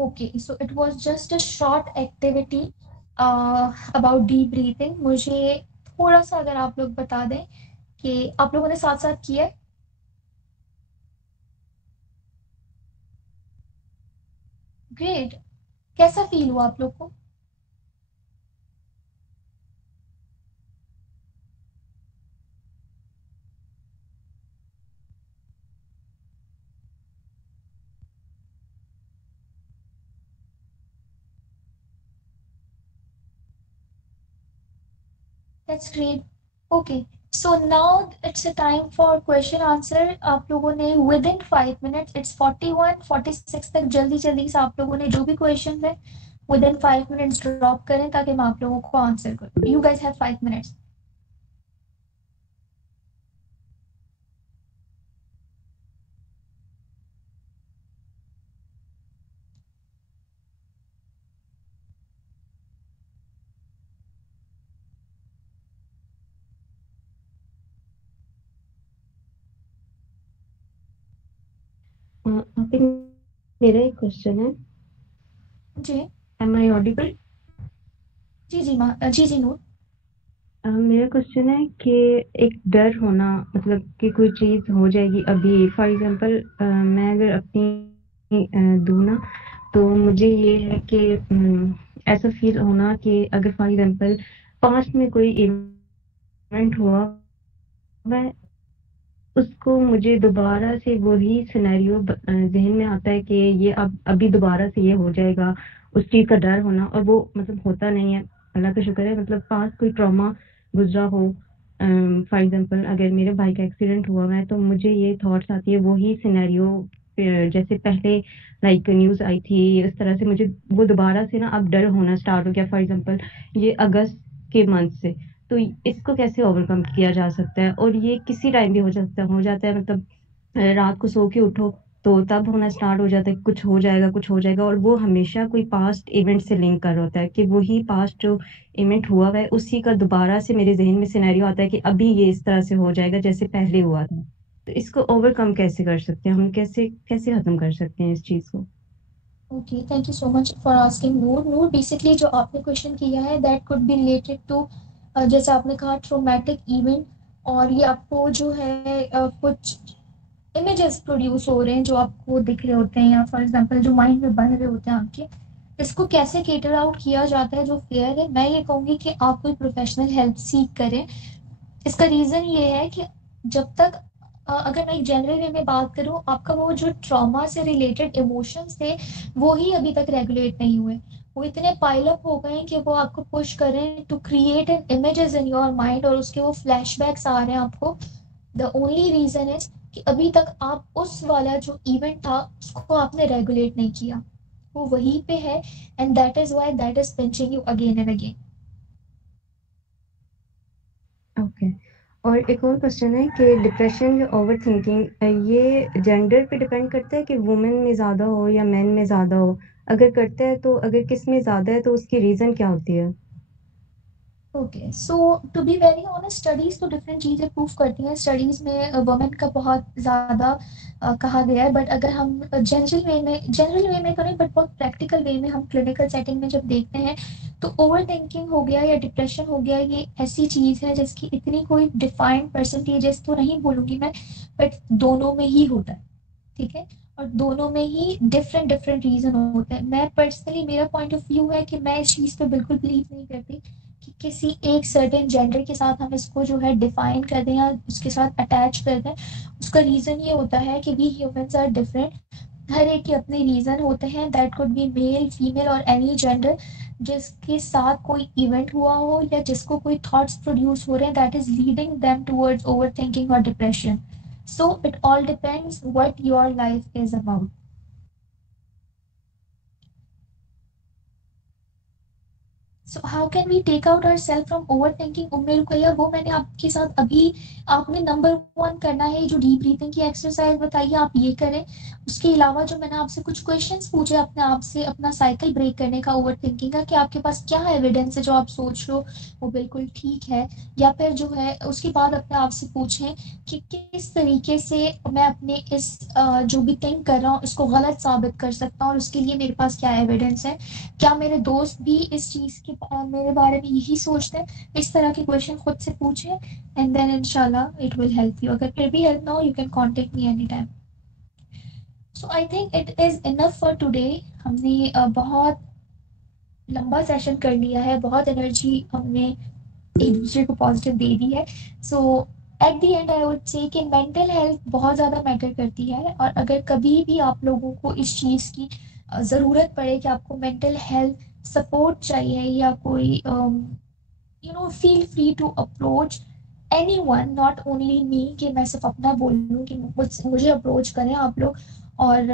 Okay, so it was just a short activity about deep breathing. मुझे थोड़ा सा अगर आप लोग बता दें कि आप लोगों ने साथ साथ किया है। ग्रेट। कैसा फील हुआ आप लोग को? That's great. Okay. So now it's a time for question answer. आप लोगों ने within 5 minutes, it's 41, 46 तक जल्दी जल्दी से आप लोगों ने जो भी questions है within 5 minutes drop करें ताकि मैं आप लोगों को answer करूँ. You guys have 5 minutes. अभी मेरा एक क्वेश्चन है। जी एम आई ऑडिबल? जी जी जी नूर। मेरा क्वेश्चन है कि एक डर होना, मतलब कि कोई चीज़ हो जाएगी अभी। फॉर एग्जांपल मैं अगर अपनी दूँ ना, तो मुझे ये है कि ऐसा फील होना कि अगर फॉर एग्जांपल पास्ट में कोई इवेंट हुआ, मैं उसको मुझे दोबारा से वही सिनेरियो ज़हन में आता है कि ये अब अभी दोबारा से ये हो जाएगा, उस चीज़ का डर होना, और वो मतलब होता नहीं है। अल्लाह का शुक्र है, मतलब पास कोई ट्रॉमा गुजरा हो। फॉर एग्जांपल अगर मेरे भाई का एक्सीडेंट हुआ है, तो मुझे ये थॉट्स आती है वही सिनेरियो जैसे पहले लाइक न्यूज़ आई थी, इस तरह से मुझे वो दोबारा से ना अब डर होना स्टार्ट हो गया। फॉर एग्जांपल ये अगस्त के मंथ से, तो इसको कैसे ओवरकम किया जा सकता है? और ये किसी टाइम भी हो जाता है, मतलब रात को सो के उठो तो तब होना स्टार्ट हो जाता है, कुछ हो जाएगा कुछ हो जाएगा, और वो हमेशा कोई पास्ट इवेंट से लिंक कर होता है कि वही पास्ट जो इवेंट हुआ है उसी का दोबारा से मेरे जहन में सिनेरियो आता है कि अभी ये इस तरह से हो जाएगा जैसे पहले हुआ था। तो इसको ओवरकम कैसे कर सकते हैं हम? कैसे कैसे खत्म कर सकते हैं इस चीज को? Okay, thank you so much for asking Noor. Noor, basically जो आपने क्वेश्चन किया है that could be related to जैसे आपने कहा ट्रोमैटिक इवेंट, और ये आपको जो है कुछ इमेजेस प्रोड्यूस हो रहे हैं जो आपको दिख रहे होते हैं, या फॉर एग्जांपल जो माइंड में बन रहे होते हैं आपके, इसको कैसे केटर आउट किया जाता है जो फेयर है। मैं ये कहूँगी कि आप कोई प्रोफेशनल हेल्प सीख करें। इसका रीज़न ये है कि जब तक अगर मैं एक जनरल वे में बात करूँ, आपका वो जो ट्रॉमा से रिलेटेड इमोशंस थे वो ही अभी तक रेगुलेट नहीं हुए। वो इतने पाइल अप हो गए हैं कि वो आपको पुश कर रहे हैं to create an images in your mind, और उसके वो फ्लैशबैक्स आ रहे हैं आपको। द ओनली रीजन इज कि अभी तक आप उस वाला जो इवेंट था उसको आपने रेगुलेट नहीं किया, वो वहीं पे है, and that is why that is pinching you again and again. Okay. और एक और क्वेश्चन है कि डिप्रेशन या ओवर थिंकिंग ये जेंडर पे डिपेंड करता है कि वुमेन में ज़्यादा हो या मेन में ज़्यादा हो? अगर करता है तो अगर किस में ज़्यादा है तो उसकी रीज़न क्या होती है? Okay, so to be very honest, studies तो डिफरेंट चीज़ें प्रूव करती हैं। स्टडीज में वुमेन का बहुत ज़्यादा कहा गया है, बट अगर हम जनरल वे में करें, बट बहुत प्रैक्टिकल वे में हम क्लिनिकल सेटिंग में जब देखते हैं, तो ओवर थिंकिंग हो गया या डिप्रेशन हो गया, ये ऐसी चीज़ है जिसकी इतनी कोई डिफाइंड परसेंटेजेस तो नहीं बोलूँगी मैं, बट दोनों में ही होता है। ठीक है, और दोनों में ही डिफरेंट डिफरेंट रीजन होते हैं। मैं पर्सनली, मेरा पॉइंट ऑफ व्यू है कि मैं इस चीज़ पे बिल्कुल बिलीव नहीं करती कि किसी एक सर्टेन जेंडर के साथ हम इसको जो है डिफाइन कर दें या उसके साथ अटैच कर दें। उसका रीज़न ये होता है कि वी ह्यूमंस आर डिफरेंट। हर एक के अपने रीज़न होते हैं, that could B male female और एनी जेंडर, जिसके साथ कोई इवेंट हुआ हो या जिसको कोई थॉट्स प्रोड्यूस हो रहे हैं that is leading them towards over thinking और depression. So it all depends what your life is about. So how can we take out our self from over thinking? उम्र रुकैया, वो मैंने आपके साथ अभी, आपने नंबर 1 करना है जो डीप ब्रीथिंग की एक्सरसाइज बताइए, आप ये करें। उसके अलावा जो मैंने आपसे कुछ क्वेश्चंस पूछे अपने आप से, अपना साइकिल ब्रेक करने का ओवर थिंकिंग का, कि आपके पास क्या एविडेंस है जो आप सोच रहे हो वो बिल्कुल ठीक है, या फिर जो है उसके बाद अपने आप से पूछें कि किस तरीके से मैं अपने इस जो भी थिंक कर रहा हूँ इसको गलत साबित कर सकता हूँ, और उसके लिए मेरे पास क्या एविडेंस है, क्या मेरे दोस्त भी इस चीज़ के मेरे बारे में यही सोचते हैं? इस तरह के क्वेश्चन खुद से पूछें, एंड देन इंशाल्लाह इट विल हेल्प यू। अगर फिर भी हेल्प ना हो, you can contact me any time. So I think it is enough for today. हमने बहुत लंबा सेशन कर लिया है, बहुत एनर्जी हमने एक दूसरे को पॉजिटिव दे दी है। So at the end I would say कि मेंटल हेल्थ बहुत ज़्यादा मैटर करती है, और अगर कभी भी आप लोगों को इस चीज़ की ज़रूरत पड़े कि आपको मेंटल हेल्थ सपोर्ट चाहिए, या कोई feel free to approach anyone, not only me, कि मैं सिर्फ अपना बोलूँ कि मुझे अप्रोच करें आप लोग। और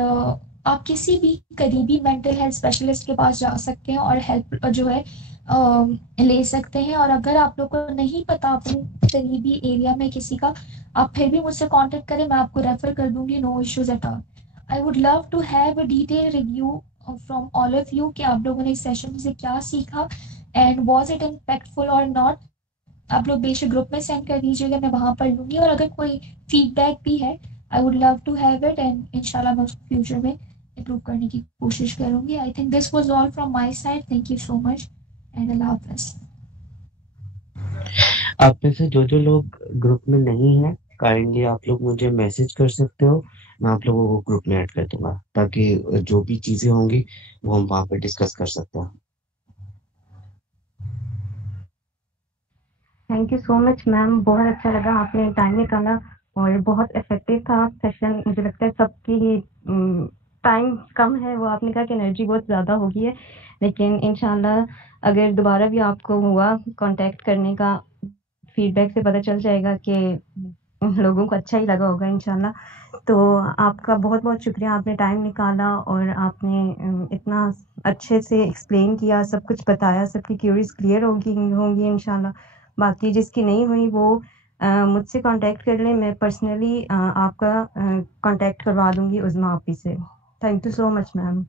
आप किसी भी करीबी मेंटल हेल्थ स्पेशलिस्ट के पास जा सकते हैं और हेल्प जो है ले सकते हैं। और अगर आप लोग को नहीं पता अपने करीबी एरिया में किसी का, आप फिर भी मुझसे कांटेक्ट करें, मैं आपको रेफर कर दूंगी, no issues at all. I would love to have a detail review from all of you कि आप लोगों ने इस सेशन से क्या सीखा, एंड वॉज इट इम्पैक्टफुल और नॉट। आप लोग बेशक ग्रुप में सेंड कर दीजिएगा, मैं वहां पढ़ लूंगी, और अगर कोई फीडबैक भी है, I would love to have it, and इंशाल्लाह मैं उसको फ्यूचर में इम्प्रूव करने की कोशिश करूंगी। I think this was all from my side. Thank you so much and अल्लाह हाफिज़। आप में से जो लोग ग्रुप में नहीं है, काइंडली आप लोग मुझे मैसेज कर सकते हो, मैं आप लोगों को ग्रुप में ऐड कर दूंगा, ताकि जो भी चीजें होंगी वो हम वहाँ पे डिस्कस कर सकते हैं। Thank you so much ma'am, बहुत अच्छा लगा आपने टाइम निकाला और बहुत इफेक्टिव था सेशन। मुझे लगता है सबकी ही टाइम कम है, वो आपने कहा कि एनर्जी बहुत ज़्यादा हो गई है, लेकिन इंशाल्लाह अगर दोबारा भी आपको हुआ कांटेक्ट करने का, फीडबैक से पता चल जाएगा कि लोगों को अच्छा ही लगा होगा इंशाल्लाह। तो आपका बहुत-बहुत शुक्रिया, आपने टाइम निकाला और आपने इतना अच्छे से एक्सप्लेन किया, सब कुछ बताया, सबकी क्यूरीज़ क्लियर होंगी इंशाल्लाह। बाकी जिसकी नहीं हुई वो मुझसे कांटेक्ट कर लें, मैं पर्सनली आपका कांटेक्ट करवा दूँगी उज़्मा आपी से। Thank you so much ma'am.